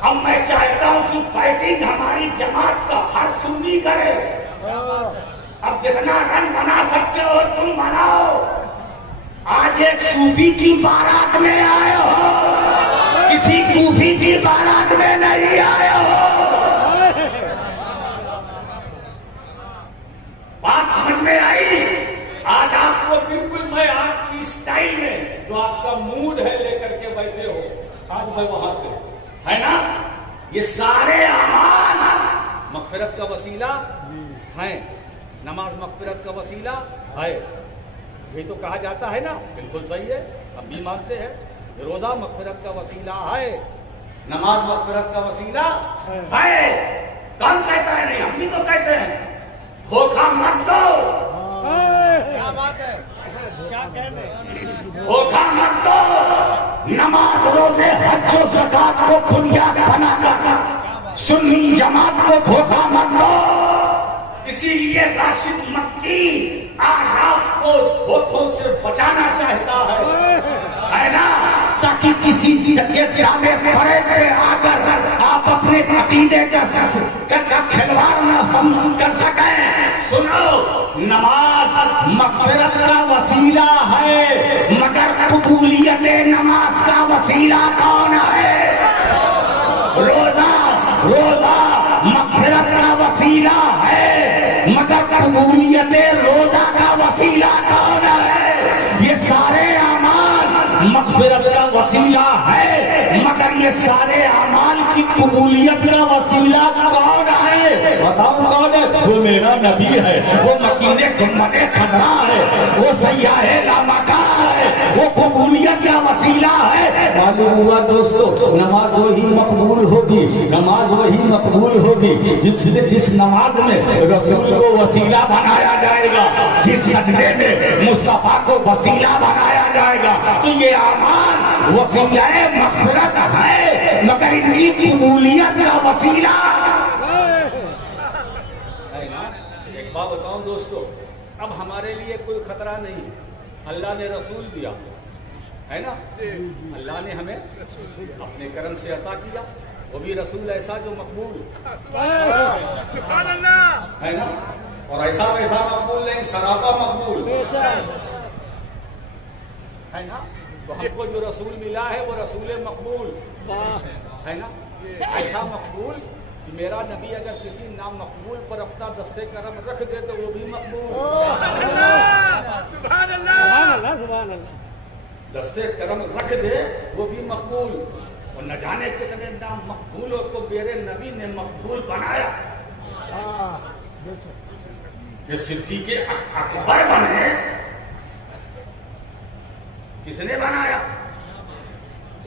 اب میں چاہتا ہوں کہ بیٹنگ ہماری جماعت کا ہر سنی کرے، اب جتنا رن بنا سکتے ہو تم بناؤ۔ آج ایک صوفی کی بارات میں آئے ہو، کسی کوفی کی بارات میں نہیں آئے ہو۔ بات سمجھ میں آئی؟ آج آپ کو بالکل میں آپ کی اسٹائل میں جو آپ کا موڈ ہے لے کر کے بیٹھے ہو، آج میں وہاں سے ہے نا، یہ سارے اعمال مغفرت کا وسیلہ ہیں۔ نماز مغفرت کا وسیلہ ہے، یہ تو کہا جاتا ہے نا، بالکل صحیح ہے، ہم بھی مانتے ہیں۔ روزہ مغفرت کا وسیلہ ہے، نماز مغفرت کا وسیلہ ہے۔ کون کہتا ہے نہیں؟ ہم بھی تو کہتے ہیں دھوکہ مت دو، کیا بات ہے، کیا کہنے، دھوکہ مت دو۔ نماز روزے حج و زکات کو بنیاد بنا کر سنی جماعت کو دھوکہ مت دو۔ اسی لیے راشد مکی آج آپ کو دھوکوں سے بچانا چاہتا ہے نا، تاکہ کسی ڈرامے فریب پہ آ کر آپ اپنے عقیدے کا کھلواڑ نہ کر سکیں۔ سنو، نماز مغفرت کا وسیلہ ہے، مگر قبولیت نماز کا وسیلہ کون ہے؟ روزہ مغفرت کا وسیلہ ہے، مگر قبولیت روزہ کا وسیلہ کون ہے؟ یہ سارے اعمال مغفرت کا وسیلہ ہے، مگر یہ سارے اعمال کی قبولیت کا وسیلہ کون ہے؟ بتاؤ کون ہے؟ وہ میرا نبی ہے، وہ مکین گنبد خضرا ہے، وہ سیاح لامکہ ہے، وہ قبولیت کا وسیلہ ہے۔ معلوم ہوا دوستو، نماز وہی مقبول ہوگی، نماز وہی مقبول ہوگی جس نماز میں رسول کو وسیلہ بنایا جائے گا، جس سجدے میں مصطفیٰ کو وسیلہ بنایا جائے گا۔ تو یہ اعمال وسیلہ مغفرت ہے، مگر ان کی قبولیت کا وسیلہ ہے نا۔ ایک بات بتاؤں دوستو، اب ہمارے لیے کوئی خطرہ نہیں، اللہ نے رسول دیا ہے نا، اللہ نے ہمیں اپنے کرم سے عطا کیا، وہ بھی رسول ایسا جو مقبول ہے نا، اور ایسا ویسا مقبول نہیں، سراپا مقبول ہے نا۔ تو ہم کو جو رسول ملا ہے وہ رسول مقبول ہے نا، ایسا مقبول کہ میرا نبی اگر کسی نام مقبول پر اپنا دستے کرم رکھ دے تو وہ بھی مقبول، سبحان اللہ، سبحان اللہ، دستے کرم رکھ دے وہ بھی مقبول۔ اور نہ جانے کتنے نام مقبولوں کو میرے نبی نے مقبول بنایا۔ یہ صدیق اکبر بنے، کس نے بنایا؟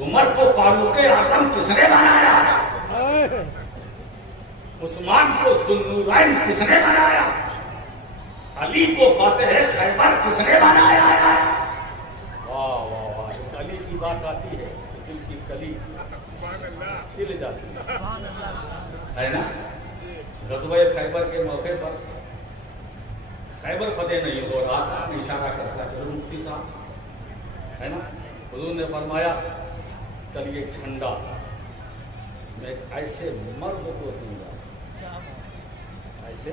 عمر کو فاروق اعظم کس نے بنایا؟ عثمان کو ذوالنورین کس نے بنایا؟ علی کو فاتح خیبر کس نے بنایا؟ واہ واہ واہ، جب علی کی بات آتی ہے تو دل کی کلی کھل جاتی ہے نا۔ غزوہ خیبر کے موقع پر خیبر فتح نہیں ہو رہا تھا، میں اشارہ کرتا چلو مفتی صاحب ہے نا، حضور نے فرمایا کل یہ جھنڈا میں ایسے مرد کو دوں گا، ایسے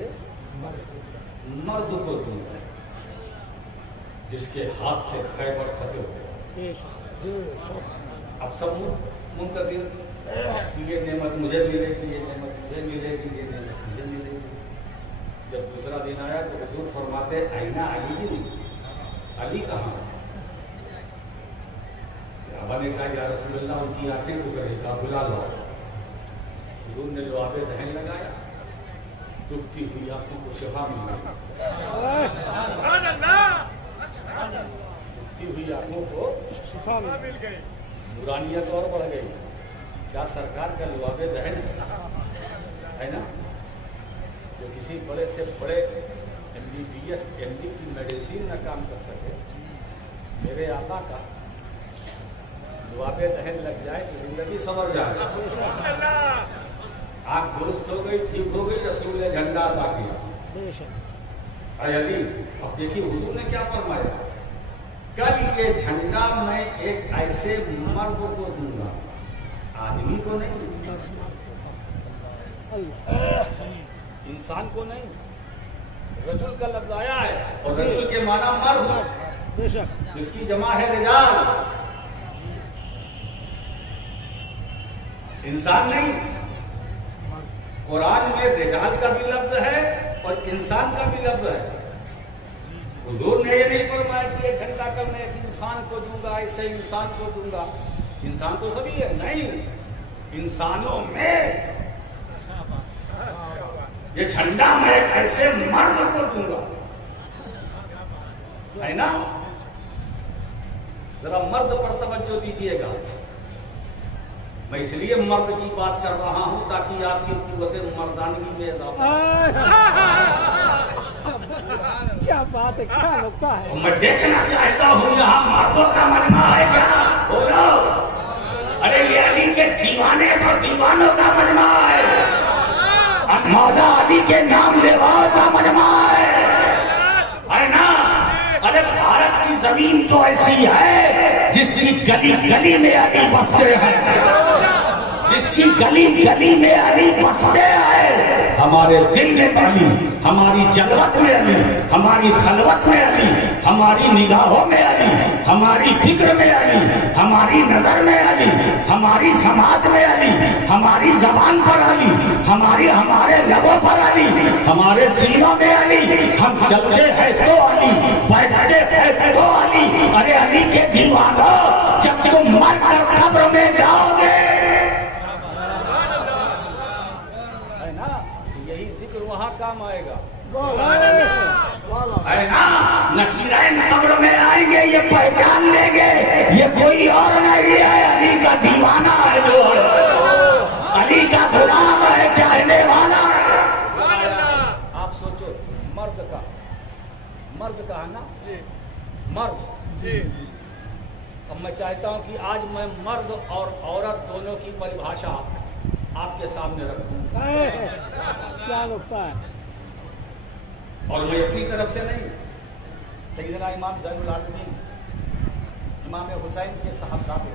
مرد کو دوں گا جس کے ہاتھ سے خیبر فتح ہو گیا۔ اب سب منتظر یہ نعمت مجھے ملے گی، یہ نعمت مجھے ملے گی، یہ نعمت مجھے ملے گی۔ جب دوسرا دن آیا تو حضور فرماتے علی علی کہاں؟ صحابہ نے کہا یا رسول اللہ ان کی آنکھیں کو کرے گا بلا لو. حضور نے لعاب دہن لگایا, دکھتی ہوئی آنکھوں کو شفا مل گئی. دکھتی ہوئی آنکھوں کو شفا مل گئی, نورانیت اور بڑھ گئی. کیا سرکار کا لعاب دہن ہے نا, جو کسی بڑے سے بڑے MBBS MD کی میڈیسین نہ کام کر سکے, میرے آقا کا لعاب دہن لگ جائے تو زندگی سنور جائے. آنکھ درست ہو گئی, ٹھیک ہو گئی, رسول نے جھنڈا عطا کیا. اے علی, اب دیکھیے حضور نے کیا فرمایا, کل یہ جھنڈا میں ایک ایسے مرد کو دوں گا, آدمی کو نہیں, انسان کو نہیں. رجل کا لفظ آیا ہے اور رجل کے معنی مرد, جس کی جمع ہے رجال, انسان نہیں. قرآن میں رجال کا بھی لفظ ہے اور انسان کا بھی لفظ ہے. حضور نے یہ نہیں فرمایا کہ یہ جھنڈا کل میں ایک انسان کو دوں گا, ایسے انسان کو دوں گا. انسان تو سبھی ہے, نہیں, انسانوں میں یہ جھنڈا میں ایک ایسے مرد کو دوں گا, ہے نا. ذرا مرد پر توجہ دیجیے گا. میں اس لیے مرد کی بات کر رہا ہوں تاکہ آپ کی قوت مردانگی میں اضافہ. کیا بات ہے, کیا لگتا ہے. میں دیکھنا چاہتا ہوں یہاں مردوں کا مجمع ہے کیا, بولو. ارے یہ علی کے دیوانے اور دیوانوں کا مجمع ہے, مولا علی کے نام لیواؤں کا مجمع ہے نا. ارے بھارت کی زمین تو ایسی ہے جس کی گلی گلی میں علی بستے ہیں, جس کی گلی گلی میں علی بستے ہیں. ہمارے دل میں علی, ہماری جلوت میں علی, ہماری خلوت میں علی, ہماری نگاہوں میں علی, ہماری فکر میں علی, ہماری نظر میں علی, ہماری سماعت میں علی, ہماری زبان پر علی, ہمارے لبوں پر علی, ہمارے سینوں میں علی. ہم چلتے ہیں تو علی, بیٹھتے ہیں تو علی. ارے علی کے دیوانوں, جب تم مر کر قبر میں جاؤ گے, ہے نا, یہی ذکر وہاں کام آئے گا, ہے نا. نکیرین قبر میں آئیں گے, یہ پہچان لیں گے یہ کوئی اور نہیں ہے, علی کا دیوانہ ہے, جو علی کا غلام ہے, چاہنے والا ہے. آپ سوچو, مرد کا ہے نا, مرد. اب میں چاہتا ہوں کہ آج میں مرد اور عورت دونوں کی پریبھاشا آپ کے سامنے رکھوں. کیا لگتا ہے. اور میں اپنی طرف سے نہیں, سیدنا امام زین العابدین امام حسین کے صاحبزادے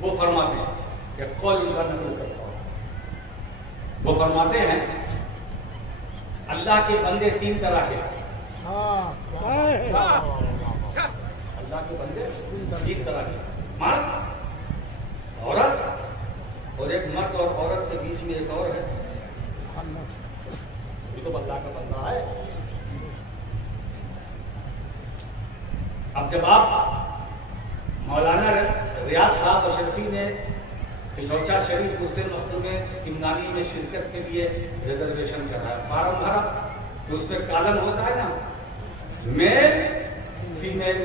وہ فرماتے ہیں کہ قول ان کا نقل کرتا ہوں. وہ فرماتے ہیں اللہ کے بندے تین طرح کے, اللہ کے بندے تین طرح کے, مرد, عورت, اور ایک مرد اور عورت کے بیچ میں ایک اور ہے, یہ تو اللہ کا بندہ ہے. اب جب آپ مولانا ریاض صاحب اشرفی نے پچوچا شریف مسلم مخدوم سمنانی میں شرکت کے لیے ریزرویشن کرا ہے, فارم بھرا تو اس پہ کالم ہوتا ہے نا, میل فیمیل,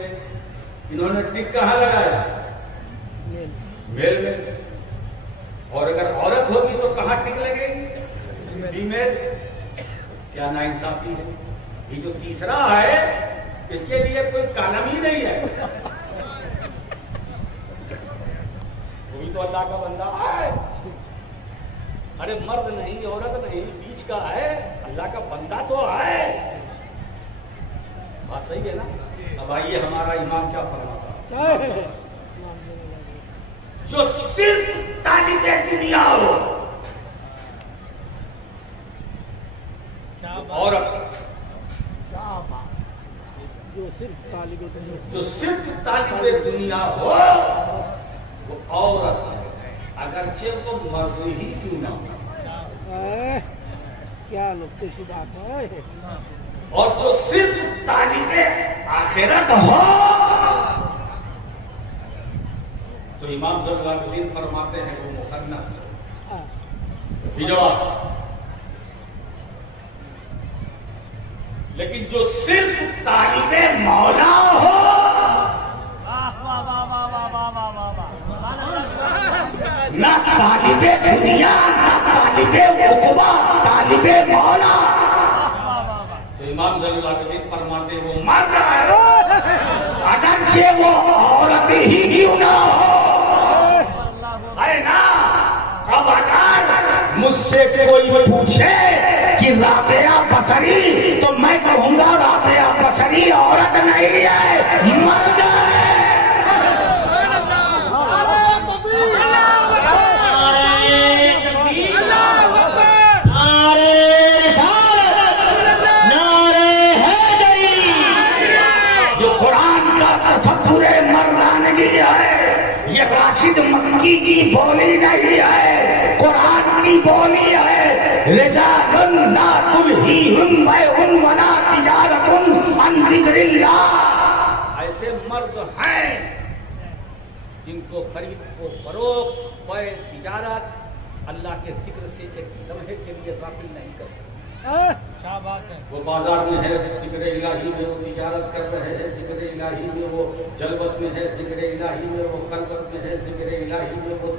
انہوں نے ٹک کہاں لگایا, میل میں, اور اگر عورت ہوگی تو کہاں ٹک لگے گی, فیمیل. کیا ناانصافی ہے. یہ جو تیسرا ہے اس کے لیے کوئی کالم ہی نہیں ہے, وہی تو اللہ کا بندہ ہے. ارے مرد نہیں, عورت نہیں, بیچ کا ہے, اللہ کا بندہ تو ہے. بات صحیح ہے نا. اب آئیے ہمارا امام کیا فرماتا, جو صرف طالب دنیا ہو, عورت, جو صرف طالب دنیا ہو وہ عورت ہے, اگرچہ وہ مرد ہی کیوں نہ ہو. کیا نقطے کی بات ہے. اور جو صرف طالب آخرت ہو تو امام ذوالفقار العابدین فرماتے ہیں وہ مخنث ہے، بجوا۔ لیکن جو صرف طالب مولا ہو، نہ طالب دنیا نہ طالب عقبہ، طالب مولا، تو امام ذوالفقار العابدین فرماتے ہیں وہ مرد ہے، اگرچہ وہ عورت ہی کیوں نہ ہو، ہے نا۔ اب اگر مجھ سے کوئی پوچھے کہ رابعہ بصری، تو میں کہوں گا رابعہ بصری عورت نہیں ہے، مرد ہے۔ مردانگی ہے، یہ راشد مکی کی بولی نہیں ہے، قرآن کی بولی ہے۔ رجال لا تلہیہم بیع ولا تجارت عن ذکر اللہ، ایسے مرد ہیں جن کو خرید و فروخت و تجارت اللہ کے ذکر سے ایک لمحے کے لیے غافل نہیں کر سکتے۔ کیا بات ہے، وہ بازار میں ہے ذکر الہی میں وہ تجارت کر رہے ہیں، ذکر الہی میں وہ جلوت میں ہے، ذکر الہی میں وہ خلوت میں ہے، ذکر الہی میں وہ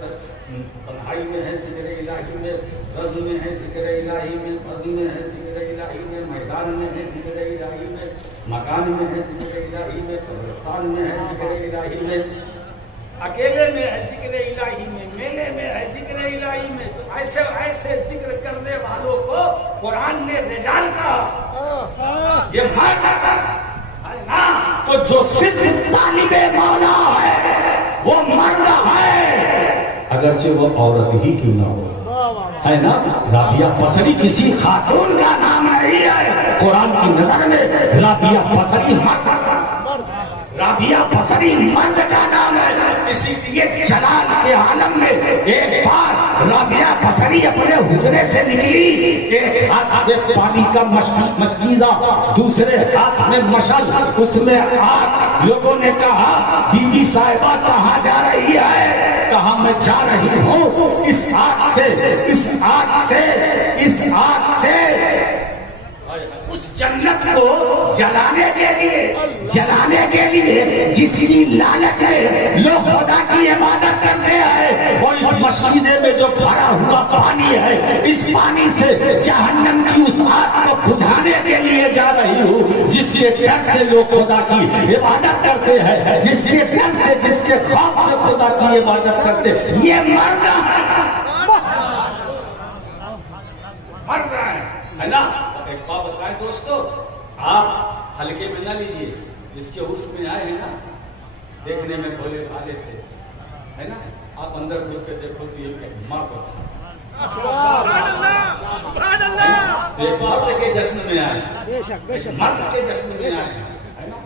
تنہائی میں ہے، ذکر الہی میں رزم میں ہے، ذکر الہی میں عزم میں ہے، ذکر الہی میں میدان میں ہے، ذکر الہی میں مکان میں ہے، ذکر الہی میں قبرستان میں ہے، ذکر الہی میں اکیلے میں ہے، ذکر الہی میں میلے میں ہے، ذکر الہی میں۔ تو ایسے ایسے ذکر کرنے والوں کو قرآن نے رجال کہا، یہ مرد ہے نا۔ تو جو صرف طالب مولا ہے وہ مرد ہے، اگرچہ وہ عورت ہی کیوں نہ ہو، ہے نا۔ رابعہ بصری کسی خاتون کا نام نہیں ہے، قرآن کی نظر میں رابعہ بصری مرد، رابعہ بصری مرد کا نام ہے۔ اسی لیے جلال کے عالم میں ایک بار رابعہ بصری اپنے حجرے سے نکلی، ایک ہاتھ میں پانی کا مشکیزہ، دوسرے ہاتھ میں مشل، اس میں آگ۔ لوگوں نے کہا بی بی صاحبہ کہاں جا رہی ہے؟ کہا میں جا رہی ہوں اس آگ سے، اس آگ سے، اس آگ سے، اس جنت کو جلانے کے لیے جس کی لالچ ہے لوگ خدا کی عبادت کرتے ہیں، اور اس مشکیزے میں جو بھرا ہوا پانی ہے، اس پانی سے جہنم کی اس آگ کو بجھانے کے لیے جا رہی ہوں، جس کے ڈر سے لوگ خدا کی عبادت کرتے ہیں، جس کے ڈر سے، جس کے خوف سے خدا کی عبادت کرتے ہیں۔ یہ مرد ہے نا۔ ایک بات بتائیں دوستو، آپ ہلکے میں نہ لیجیے، جس کے ہوش میں آئے ہیں نا، دیکھنے میں بھولے بھالے تھے، ہے نا، آپ اندر گھس کے دیکھو کہ ایک مرد تھا، ایک مرد کے جشن میں آئے، مرد کے جشن میں آئے، ہے نا،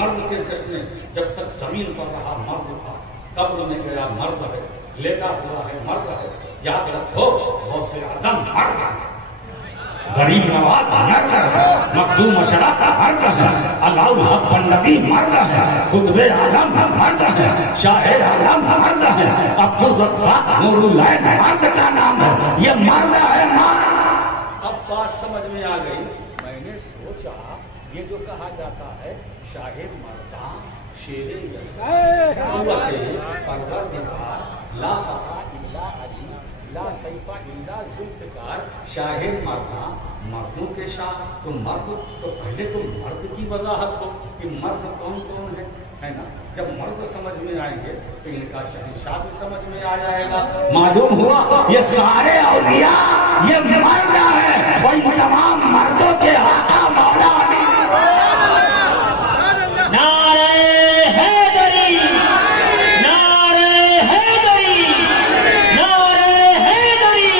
مرد کے جشن میں جب تک زمین پر رہا مرد تھا، قبر میں گیا مرد ہے، لیٹا ہوا ہے مرد ہے، یاد رکھو غوث اعظم مرد ہے، غریب نواز مرد ہے، مخدوم اشرف مرد ہے، علاء الحق بندگی مرد ہے، قطب عالم مرد ہے، شاہ عالم مرد ہے، عبد الرزاق نور العین مرد کا نام ہے، یہ مرد ہے مرد۔ اب بات سمجھ میں آ گئی۔ میں نے سوچا یہ جو کہا جاتا ہے شاہد مرداں شیر یزدان پروردگار لا فقا الا علی لا سیفا الا ذوالفقار، شاہد مرداں مردوں کے شاہ، تو مرد تو پہلے تو مرد کی وضاحت ہو کہ مرد کون کون ہے نا۔ جب مرد سمجھ میں آئیں گے تو ان کا شہنشاہ بھی سمجھ میں آ جائے گا۔ معلوم ہوا یہ سارے اولیاء یہ مرد ہے، اور ان تمام مردوں کے آقا مولا علی۔ نعرہ حیدری، نعرہ حیدری، نعرہ حیدری۔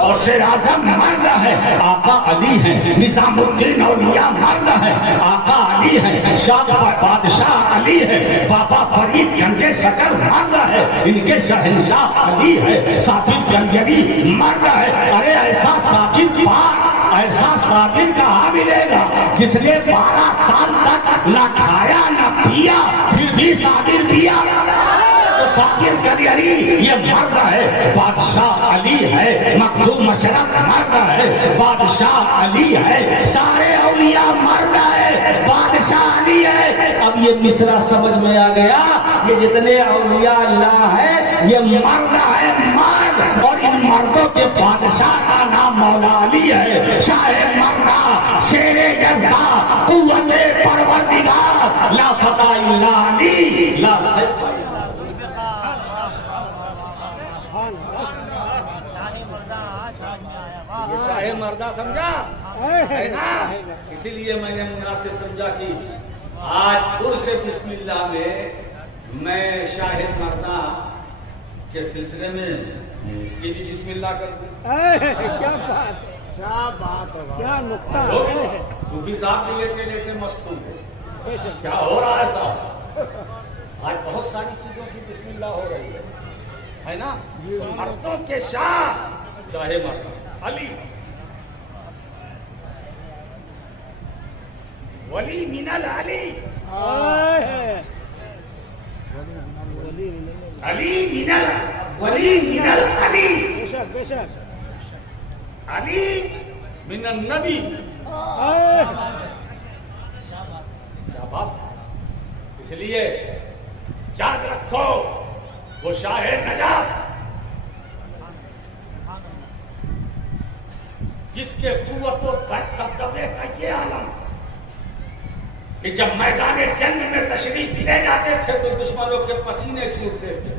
اور شیر اعظم مرد ہے، آقا علی ہے، نظام الدین اولیاء مرد ہے، آقا علی ہے، شاہ بادشاہ علی ہے، بابا فرید گنج شکر مرد ہے، ان کے شہنشاہ علی ہے، ثابت گنجوی مرد ہے۔ ارے ایسا ثابت پاک، ایسا ثابت کہاں ملے گا جس نے 12 سال تک نہ کھایا نہ پیا، پھر بھی ثابت پیا؟ ذاکر گلی علی یہ مرد ہے، بادشاہ علی ہے، مخدوم مشرق مرد ہے، بادشاہ علی ہے، سارے اولیاء مرد ہے، بادشاہ علی ہے۔ اب یہ مصرع سمجھ میں آ گیا، یہ جتنے اولیاء اللہ ہے یہ مرد ہے، مرد، اور ان مردوں کے بادشاہ کا نام مولا علی ہے، شاہ مردہ، شیر یزدہ، قوت پروردگار، لا فتح الا علی، لا سیف الا شاہ مردہ، سمجھا ہے نا؟ اسی لیے میں نے مناسب سمجھا کہ آج عرس بسم اللہ میں شاہ مردہ کے سلسلے میں اس کی بھی بسم اللہ کر دوں۔ کیا بات، کیا بات، کیا نقطہ ہے۔ صوفی صاحب بھی لیٹے لیٹے مست ہوں، کیا ہو رہا ہے صاحب؟ آج بہت ساری چیزوں کی بسم اللہ ہو رہی ہے نا؟ مردوں کے شاہ شاہ مردہ علی، ولی من العلی، علی من ولی من العلی، بے شک بے شک، علی من النبی، کیا بات۔ اس لیے یاد رکھو وہ شاہ نجات جس کے قوت و دبدبے کا یہ عالم کہ جب میدان جنگ میں تشریف لے جاتے تھے تو دشمنوں کے پسینے چھوٹتے تھے،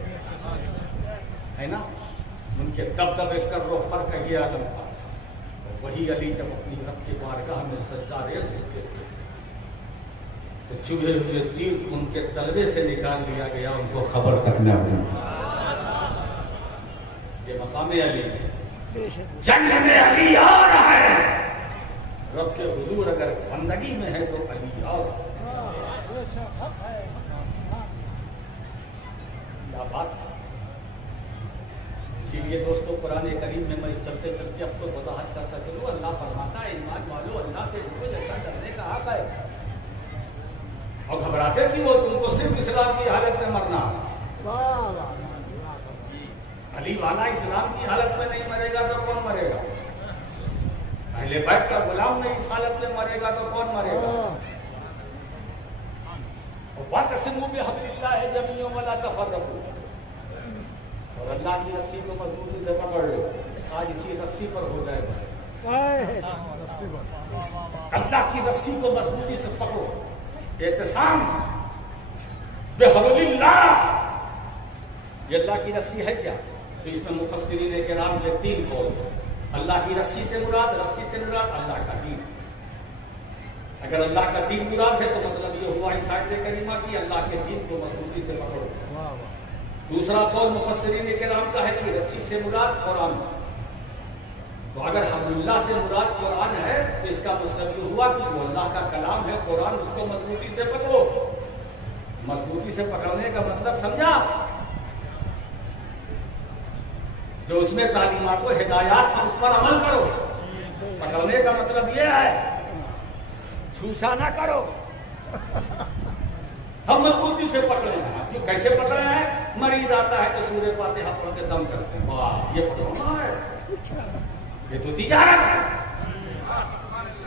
ہے نا؟ ان کے دبدبے کر و فر کا یہ عالم تھا۔ وہی علی جب اپنی رب کی بارگاہ میں سجدہ ریز ہوتے تھے تو چبھے ہوئے تیر ان کے تلوے سے نکال لیا گیا، ان کو خبر کرنا ہوا۔ یہ مقام علی جنگ میں علی اور ہے، رب کے حضور اگر بندگی میں ہے تو علی اور کیا بات ہے۔ اسی لیے دوستو قرآن کریم میں میں چلتے چلتے اب تو وضاحت کرتا چلو، اللہ فرماتا ہے ایمان والو اللہ سے ڈرو جیسا ڈرنے کا حق ہے، اور گھبراتے کہ وہ تم کو صرف اسلام کی حالت میں مرنا۔ علی والا اسلام کی حالت میں نہیں مرے گا تو کون مرے گا؟ اہل بیت کا غلام نہیں اس حالت میں مرے گا تو کون مرے گا؟ وَاعْتَصِمُوا بِحَبْلِ اللَّهِ جَمِيعًا وَلَا تَفَرَّقُوا، اور اللہ کی رسی کو مضبوطی سے پکڑ لو۔ آج اسی رسی پر ہو جائے گا، اللہ کی رسی کو مضبوطی سے پکڑو، اعتصام بحبل اللہ، یہ اللہ کی رسی ہے کیا؟ تو اس میں مفسرین کرام یہ تین قول، اللہ کی رسی سے مراد، رسی سے مراد اللہ کا دین۔ اگر اللہ کا دین مراد ہے تو مطلب یہ ہوا اس آیت کریمہ کی اللہ کے دین کو مضبوطی سے پکڑو۔ دوسرا قول مفسرین کرام کا ہے کہ رسی سے مراد قرآن، تو اگر حبل اللہ سے مراد قرآن ہے تو اس کا مطلب یہ ہوا کہ وہ اللہ کا کلام ہے قرآن، اس کو مضبوطی سے پکڑو۔ مضبوطی سے پکڑنے کا مطلب سمجھا؟ جو اس میں تعلیمات و ہدایات اس پر عمل کرو۔ پکڑنے کا مطلب یہ ہے چھوچا نہ کرو، ہم مضبوطی سے پکڑے ہیں۔ کیوں کیسے پکڑے ہیں؟ مریض آتا ہے تو سورہ فاتحہ پڑھ کے دم کرتے ہیں، واہ یہ پکڑنا ہے، یہ تو تجارت ہے،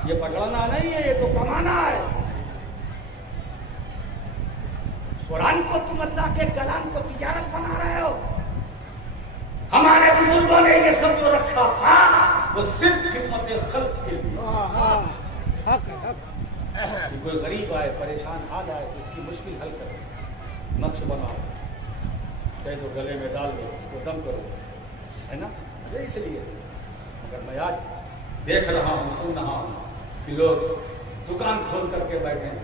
یہ پکڑنا نہیں ہے، یہ تو کمانا ہے۔ قرآن کو تم اللہ کے کلام کو تجارت بنا رہے ہو۔ ہمارے بزرگوں نے یہ سب جو رکھا تھا وہ صرف خدمت خلق کے لیے۔ کہ کوئی غریب آئے، پریشان آ جائے تو اس کی مشکل حل کرو، نقش بناؤ، چاہے تو گلے میں ڈال دو، اس کو دم کرو، ہے نا؟ اس لیے اگر میں آج دیکھ رہا ہوں، سن رہا ہوں کہ لوگ دکان کھول کر کے بیٹھے ہیں،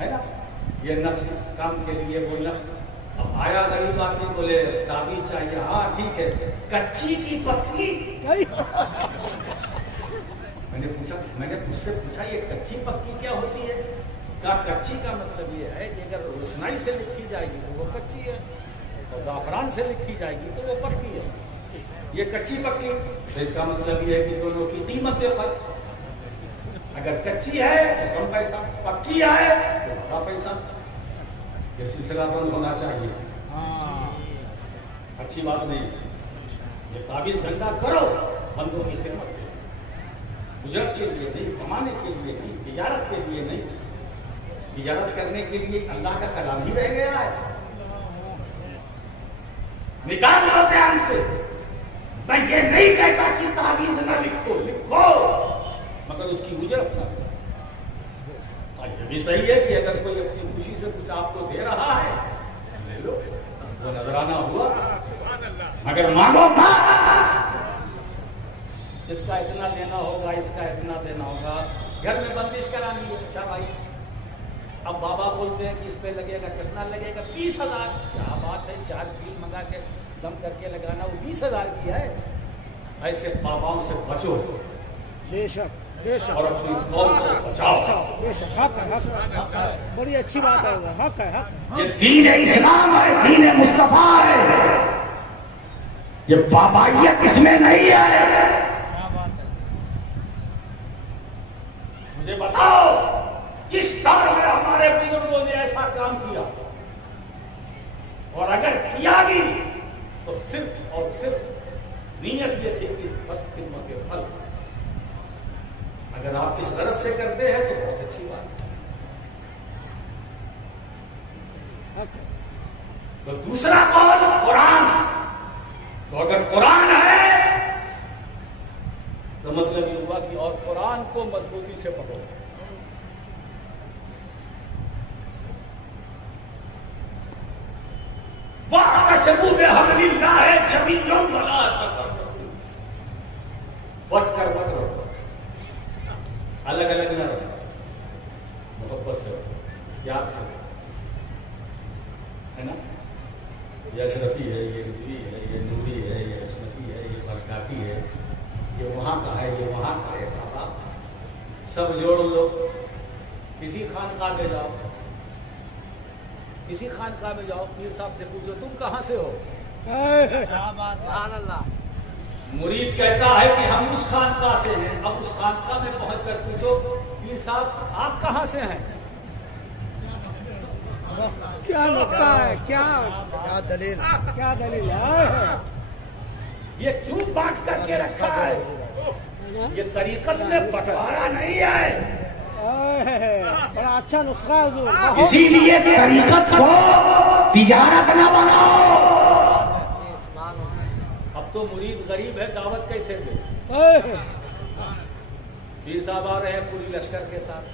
ہے نا؟ یہ نقش اس کام کے لیے، وہ نقش۔ اب آیا غریب آدمی بولے تعویذ چاہیے، ہاں ٹھیک ہے، کچی کی پکی۔ میں نے مجھ سے پوچھا یہ کچی پکی کیا ہوتی ہے؟ کہا کچی کا مطلب یہ ہے کہ اگر روشنائی سے لکھی جائے گی تو وہ کچی ہے، اور زعفران سے لکھی جائے گی تو وہ پکی ہے۔ یہ کچی پکی، تو اس کا مطلب یہ ہے کہ دونوں کی قیمت فرق، اگر کچی ہے تو کم پیسہ، پکی ہے تو بڑا پیسہ۔ یہ سلسلہ بند ہونا چاہیے۔ اچھی بات نہیں. یہ تعویذ گندا کرو بندوں کی خدمت کے لیے, اجرت کے لیے نہیں, کمانے کے لیے نہیں, تجارت کے لیے نہیں. تجارت کرنے کے لیے اللہ کا کلام ہی رہ گیا ہے. نکال دو ذہن سے. میں یہ نہیں کہتا کہ تعویذ نہ لکھو, لکھو, مگر اس کی اجرت نہ. یہ بھی صحیح ہے کہ اگر کوئی اپنی خوشی سے کچھ آپ کو دے رہا ہے لے لو, وہ نظرانہ ہوا, مگر مانگو نہ. اس کا اتنا دینا ہوگا, اس کا اتنا دینا ہوگا. گھر میں بندش کرانی ہے. اچھا بھائی, اب بابا بولتے ہیں کہ اس پہ لگے گا, کتنا لگے گا؟ 20,000. کیا بات ہے, 4 کیل منگا کے دم کر کے لگانا, وہ 20,000 کی ہے. ایسے باباؤں سے بچو, بے شک بے شک اور اپنی قوم کو بچاؤ. بے شک. حق ہے, حق ہے, بڑی اچھی بات ہے, حق ہے, حق. یہ دین اسلام ہے, دین مصطفیٰ ہے. یہ بابائیت اس میں نہیں ہے. مجھے بتاؤ کس دور میں ہمارے بزرگوں نے ایسا کام کیا, اور اگر کیا بھی تو صرف اور صرف نیت یہ تھی کہ خدمت کے پھل. اگر آپ اس غرض سے کرتے ہیں تو بہت اچھی بات ہے. تو دوسرا قول قرآن. تو اگر قرآن ہے تو مطلب یہ ہوا کہ اور قرآن کو مضبوطی سے پکڑو. وَاعْتَصِمُوا بِحَبْلِ اللَّهِ جَمِيعًا وَلَا تَفَرَّقُوا. بٹ کر مت رہو, الگ الگ نہ رہو, محبت سے رہو, یاد سے رہو, ہے نا. یہ اشرفی ہے, یہ رضوی ہے, یہ نوری ہے, یہ عصمتی ہے, یہ برکاتی ہے, یہ وہاں کا ہے, یہ وہاں کا ہے. بابا سب جوڑ لو, کسی خانقاہ میں جاؤ, کسی خانقاہ میں جاؤ, پیر صاحب سے پوچھو تم کہاں سے ہو. مرید کہتا ہے کہ ہم اس خانقاہ سے ہیں. اب اس خانقاہ میں پہنچ کر پوچھو پیر صاحب آپ کہاں سے ہیں. کیا نقطہ ہے, کیا دلیل, کیا دلیل ہے. یہ کیوں بانٹ کر کے رکھا ہے؟ یہ طریقت میں بٹوارا نہیں ہے. بڑا اچھا نسخہ ہے حضور. اسی لیے طریقت کو تجارت نہ بناؤ. اب تو مرید غریب ہے, دعوت کیسے دے. پیر صاحب آ رہے ہیں پوری لشکر کے ساتھ.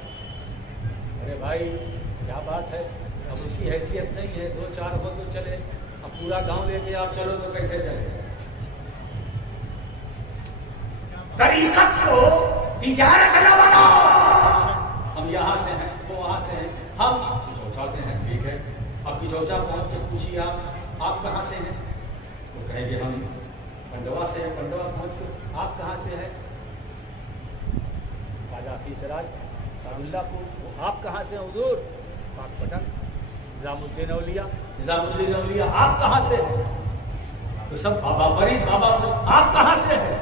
ارے بھائی کیا بات ہے, اب اس کی حیثیت نہیں ہے, 2-4 ہو تو چلے, اب پورا گاؤں لے کے آپ چلو تو کیسے چلے. طریقت کو تجارت نہ بناؤ. ہم یہاں سے ہیں, وہ وہاں سے ہیں, ہم چوچا سے ہیں, ٹھیک ہے. اب کی چوچا پہنچ کے پوچھیے آپ کہاں سے ہیں, وہ کہیں گے ہم پنڈوا سے ہیں. پنڈوا پہنچ کے آپ کہاں سے ہیں, خواجہ حفیظ سراج سعداللہ پور. آپ کہاں سے ہیں حضور, پاک پٹن. نظام الدین اولیاء, نظام الدین اولیاء. آپ کہاں سے ہیں, تو سب بابا فرید, بابا آپ کہاں سے ہیں.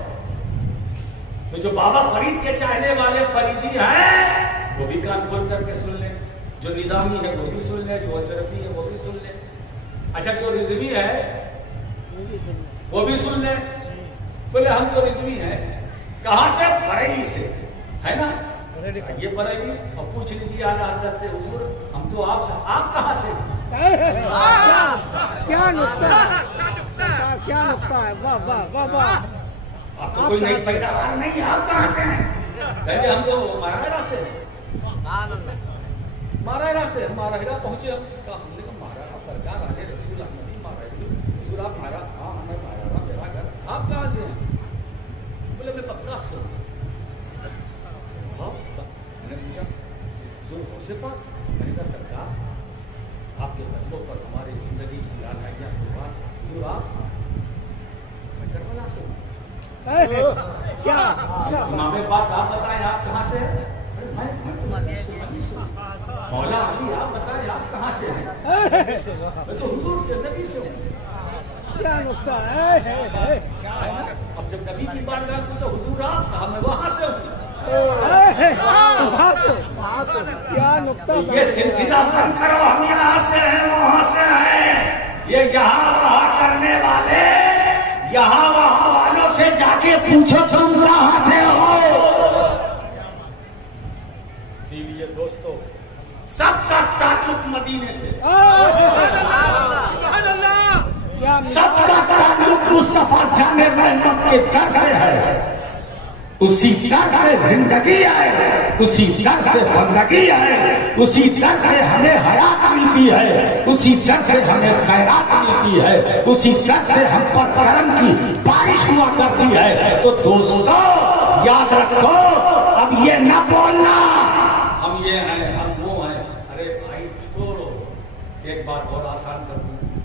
تو جو بابا فرید کے چاہنے والے فریدی ہیں وہ بھی کان کھول کر کے سن لیں, جو نظامی ہے وہ بھی سن لیں, جو اشرفی ہے وہ بھی سن لیں. اچھا جو رضوی ہے وہ بھی سن لیں. بولے ہم تو رضوی ہیں, کہاں سے, بریلی سے, ہے نا. یہ بریلی. اور پوچھ لیجیے اعلیٰ حضرت سے, حضور ہم تو آپ کہاں سے. کیا نقطہ ہے, کیا نقطہ ہے, واہ واہ واہ واہ. آپ تو کوئی نئی پیداوار نہیں ہے, آپ کہاں سے ہیں. کہتے ہم تو مہاراجا سے ہیں. مہاراجا سے, مہاراجا پہنچے. ہم نے کہا مہاراجا سرکار آنے رسول احمدی مہاراجا, حضور آپ مہاراجا, ہاں ہمیں مہاراجا میرا گھر. آپ کہاں سے ہیں. بولے میں پکا سے ہوں. میں نے پوچھا حضور غوث پاک. میں نے کہا سرکار آپ کے قدموں پر ہماری زندگی کی لالائیاں قربان. حضور آپ, میں کربلا سے ہوں. کیا امام پاک آپ بتائیں آپ کہاں سے ہیں. مولا علی آپ بتائیں آپ کہاں سے ہیں. میں تو حضور سے, نبی سے ہوں. کیا نقطہ ہے. اب جب نبی کی بات کر پوچھا حضور آپ کہا, میں وہاں سے ہوں. کیا نقطہ. یہ سلسلہ بند کرو, ہم یہاں سے ہیں وہاں سے ہیں. یہ یہاں وہاں کرنے والے یہاں وہاں والوں سے جا کے پوچھو تم کہاں سے ہو. اسی لیے دوستو سب کا تعلق مدینے سے, سب کا تعلق مصطفیٰ جان رحمت کے گھر سے ہے. اسی در سے زندگی ہے, اسی در سے بندگی ہے, اسی در سے ہمیں حیات ملتی ہے, اسی در سے ہمیں خیرات ملتی ہے, اسی در سے ہم پر کرم کی بارش ہوا کرتی ہے. تو دوستو یاد رکھو, اب یہ نہ بولنا ہم یہ ہیں ہم وہ ہیں. ارے بھائی چھوڑو, ایک بات اور آسان کر دوں,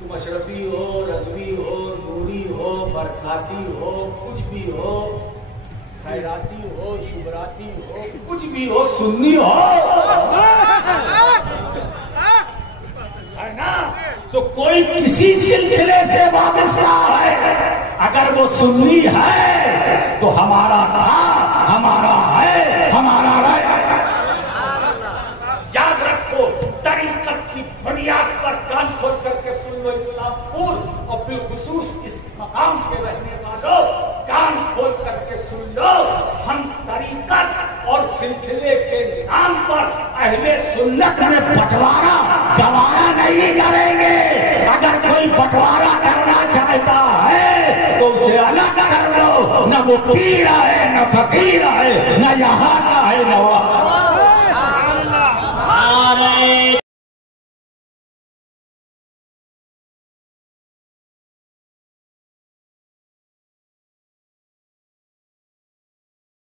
تم اشرفی ہو, رضوی ہو, نوری ہو, برکاتی ہو, کچھ بھی ہو, خیراتی ہو, شبراتی ہو, کچھ بھی ہو, سنی ہو, ہے نا, تو کوئی کسی سلسلے سے وابستہ ہے, اگر وہ سنی ہے تو ہمارا تھا, ہمارا ہے, ہمارا رہے. یاد رکھو, طریقت کی بنیاد پر کان کھول کر کے سن لو اسلام پور, اور بالخصوص اس مقام کے رہنے والوں کان کھول کر کے سن لو, ہم طریقت اور سلسلے کے نام پر اہل سنت میں بٹوارا گوارا نہیں کریں گے. اگر کوئی بٹوارا کرنا چاہتا ہے تو اسے الگ کر لو, نہ وہ پیر ہے, نہ فقیر ہے, نہ یہاں کا ہے, نہ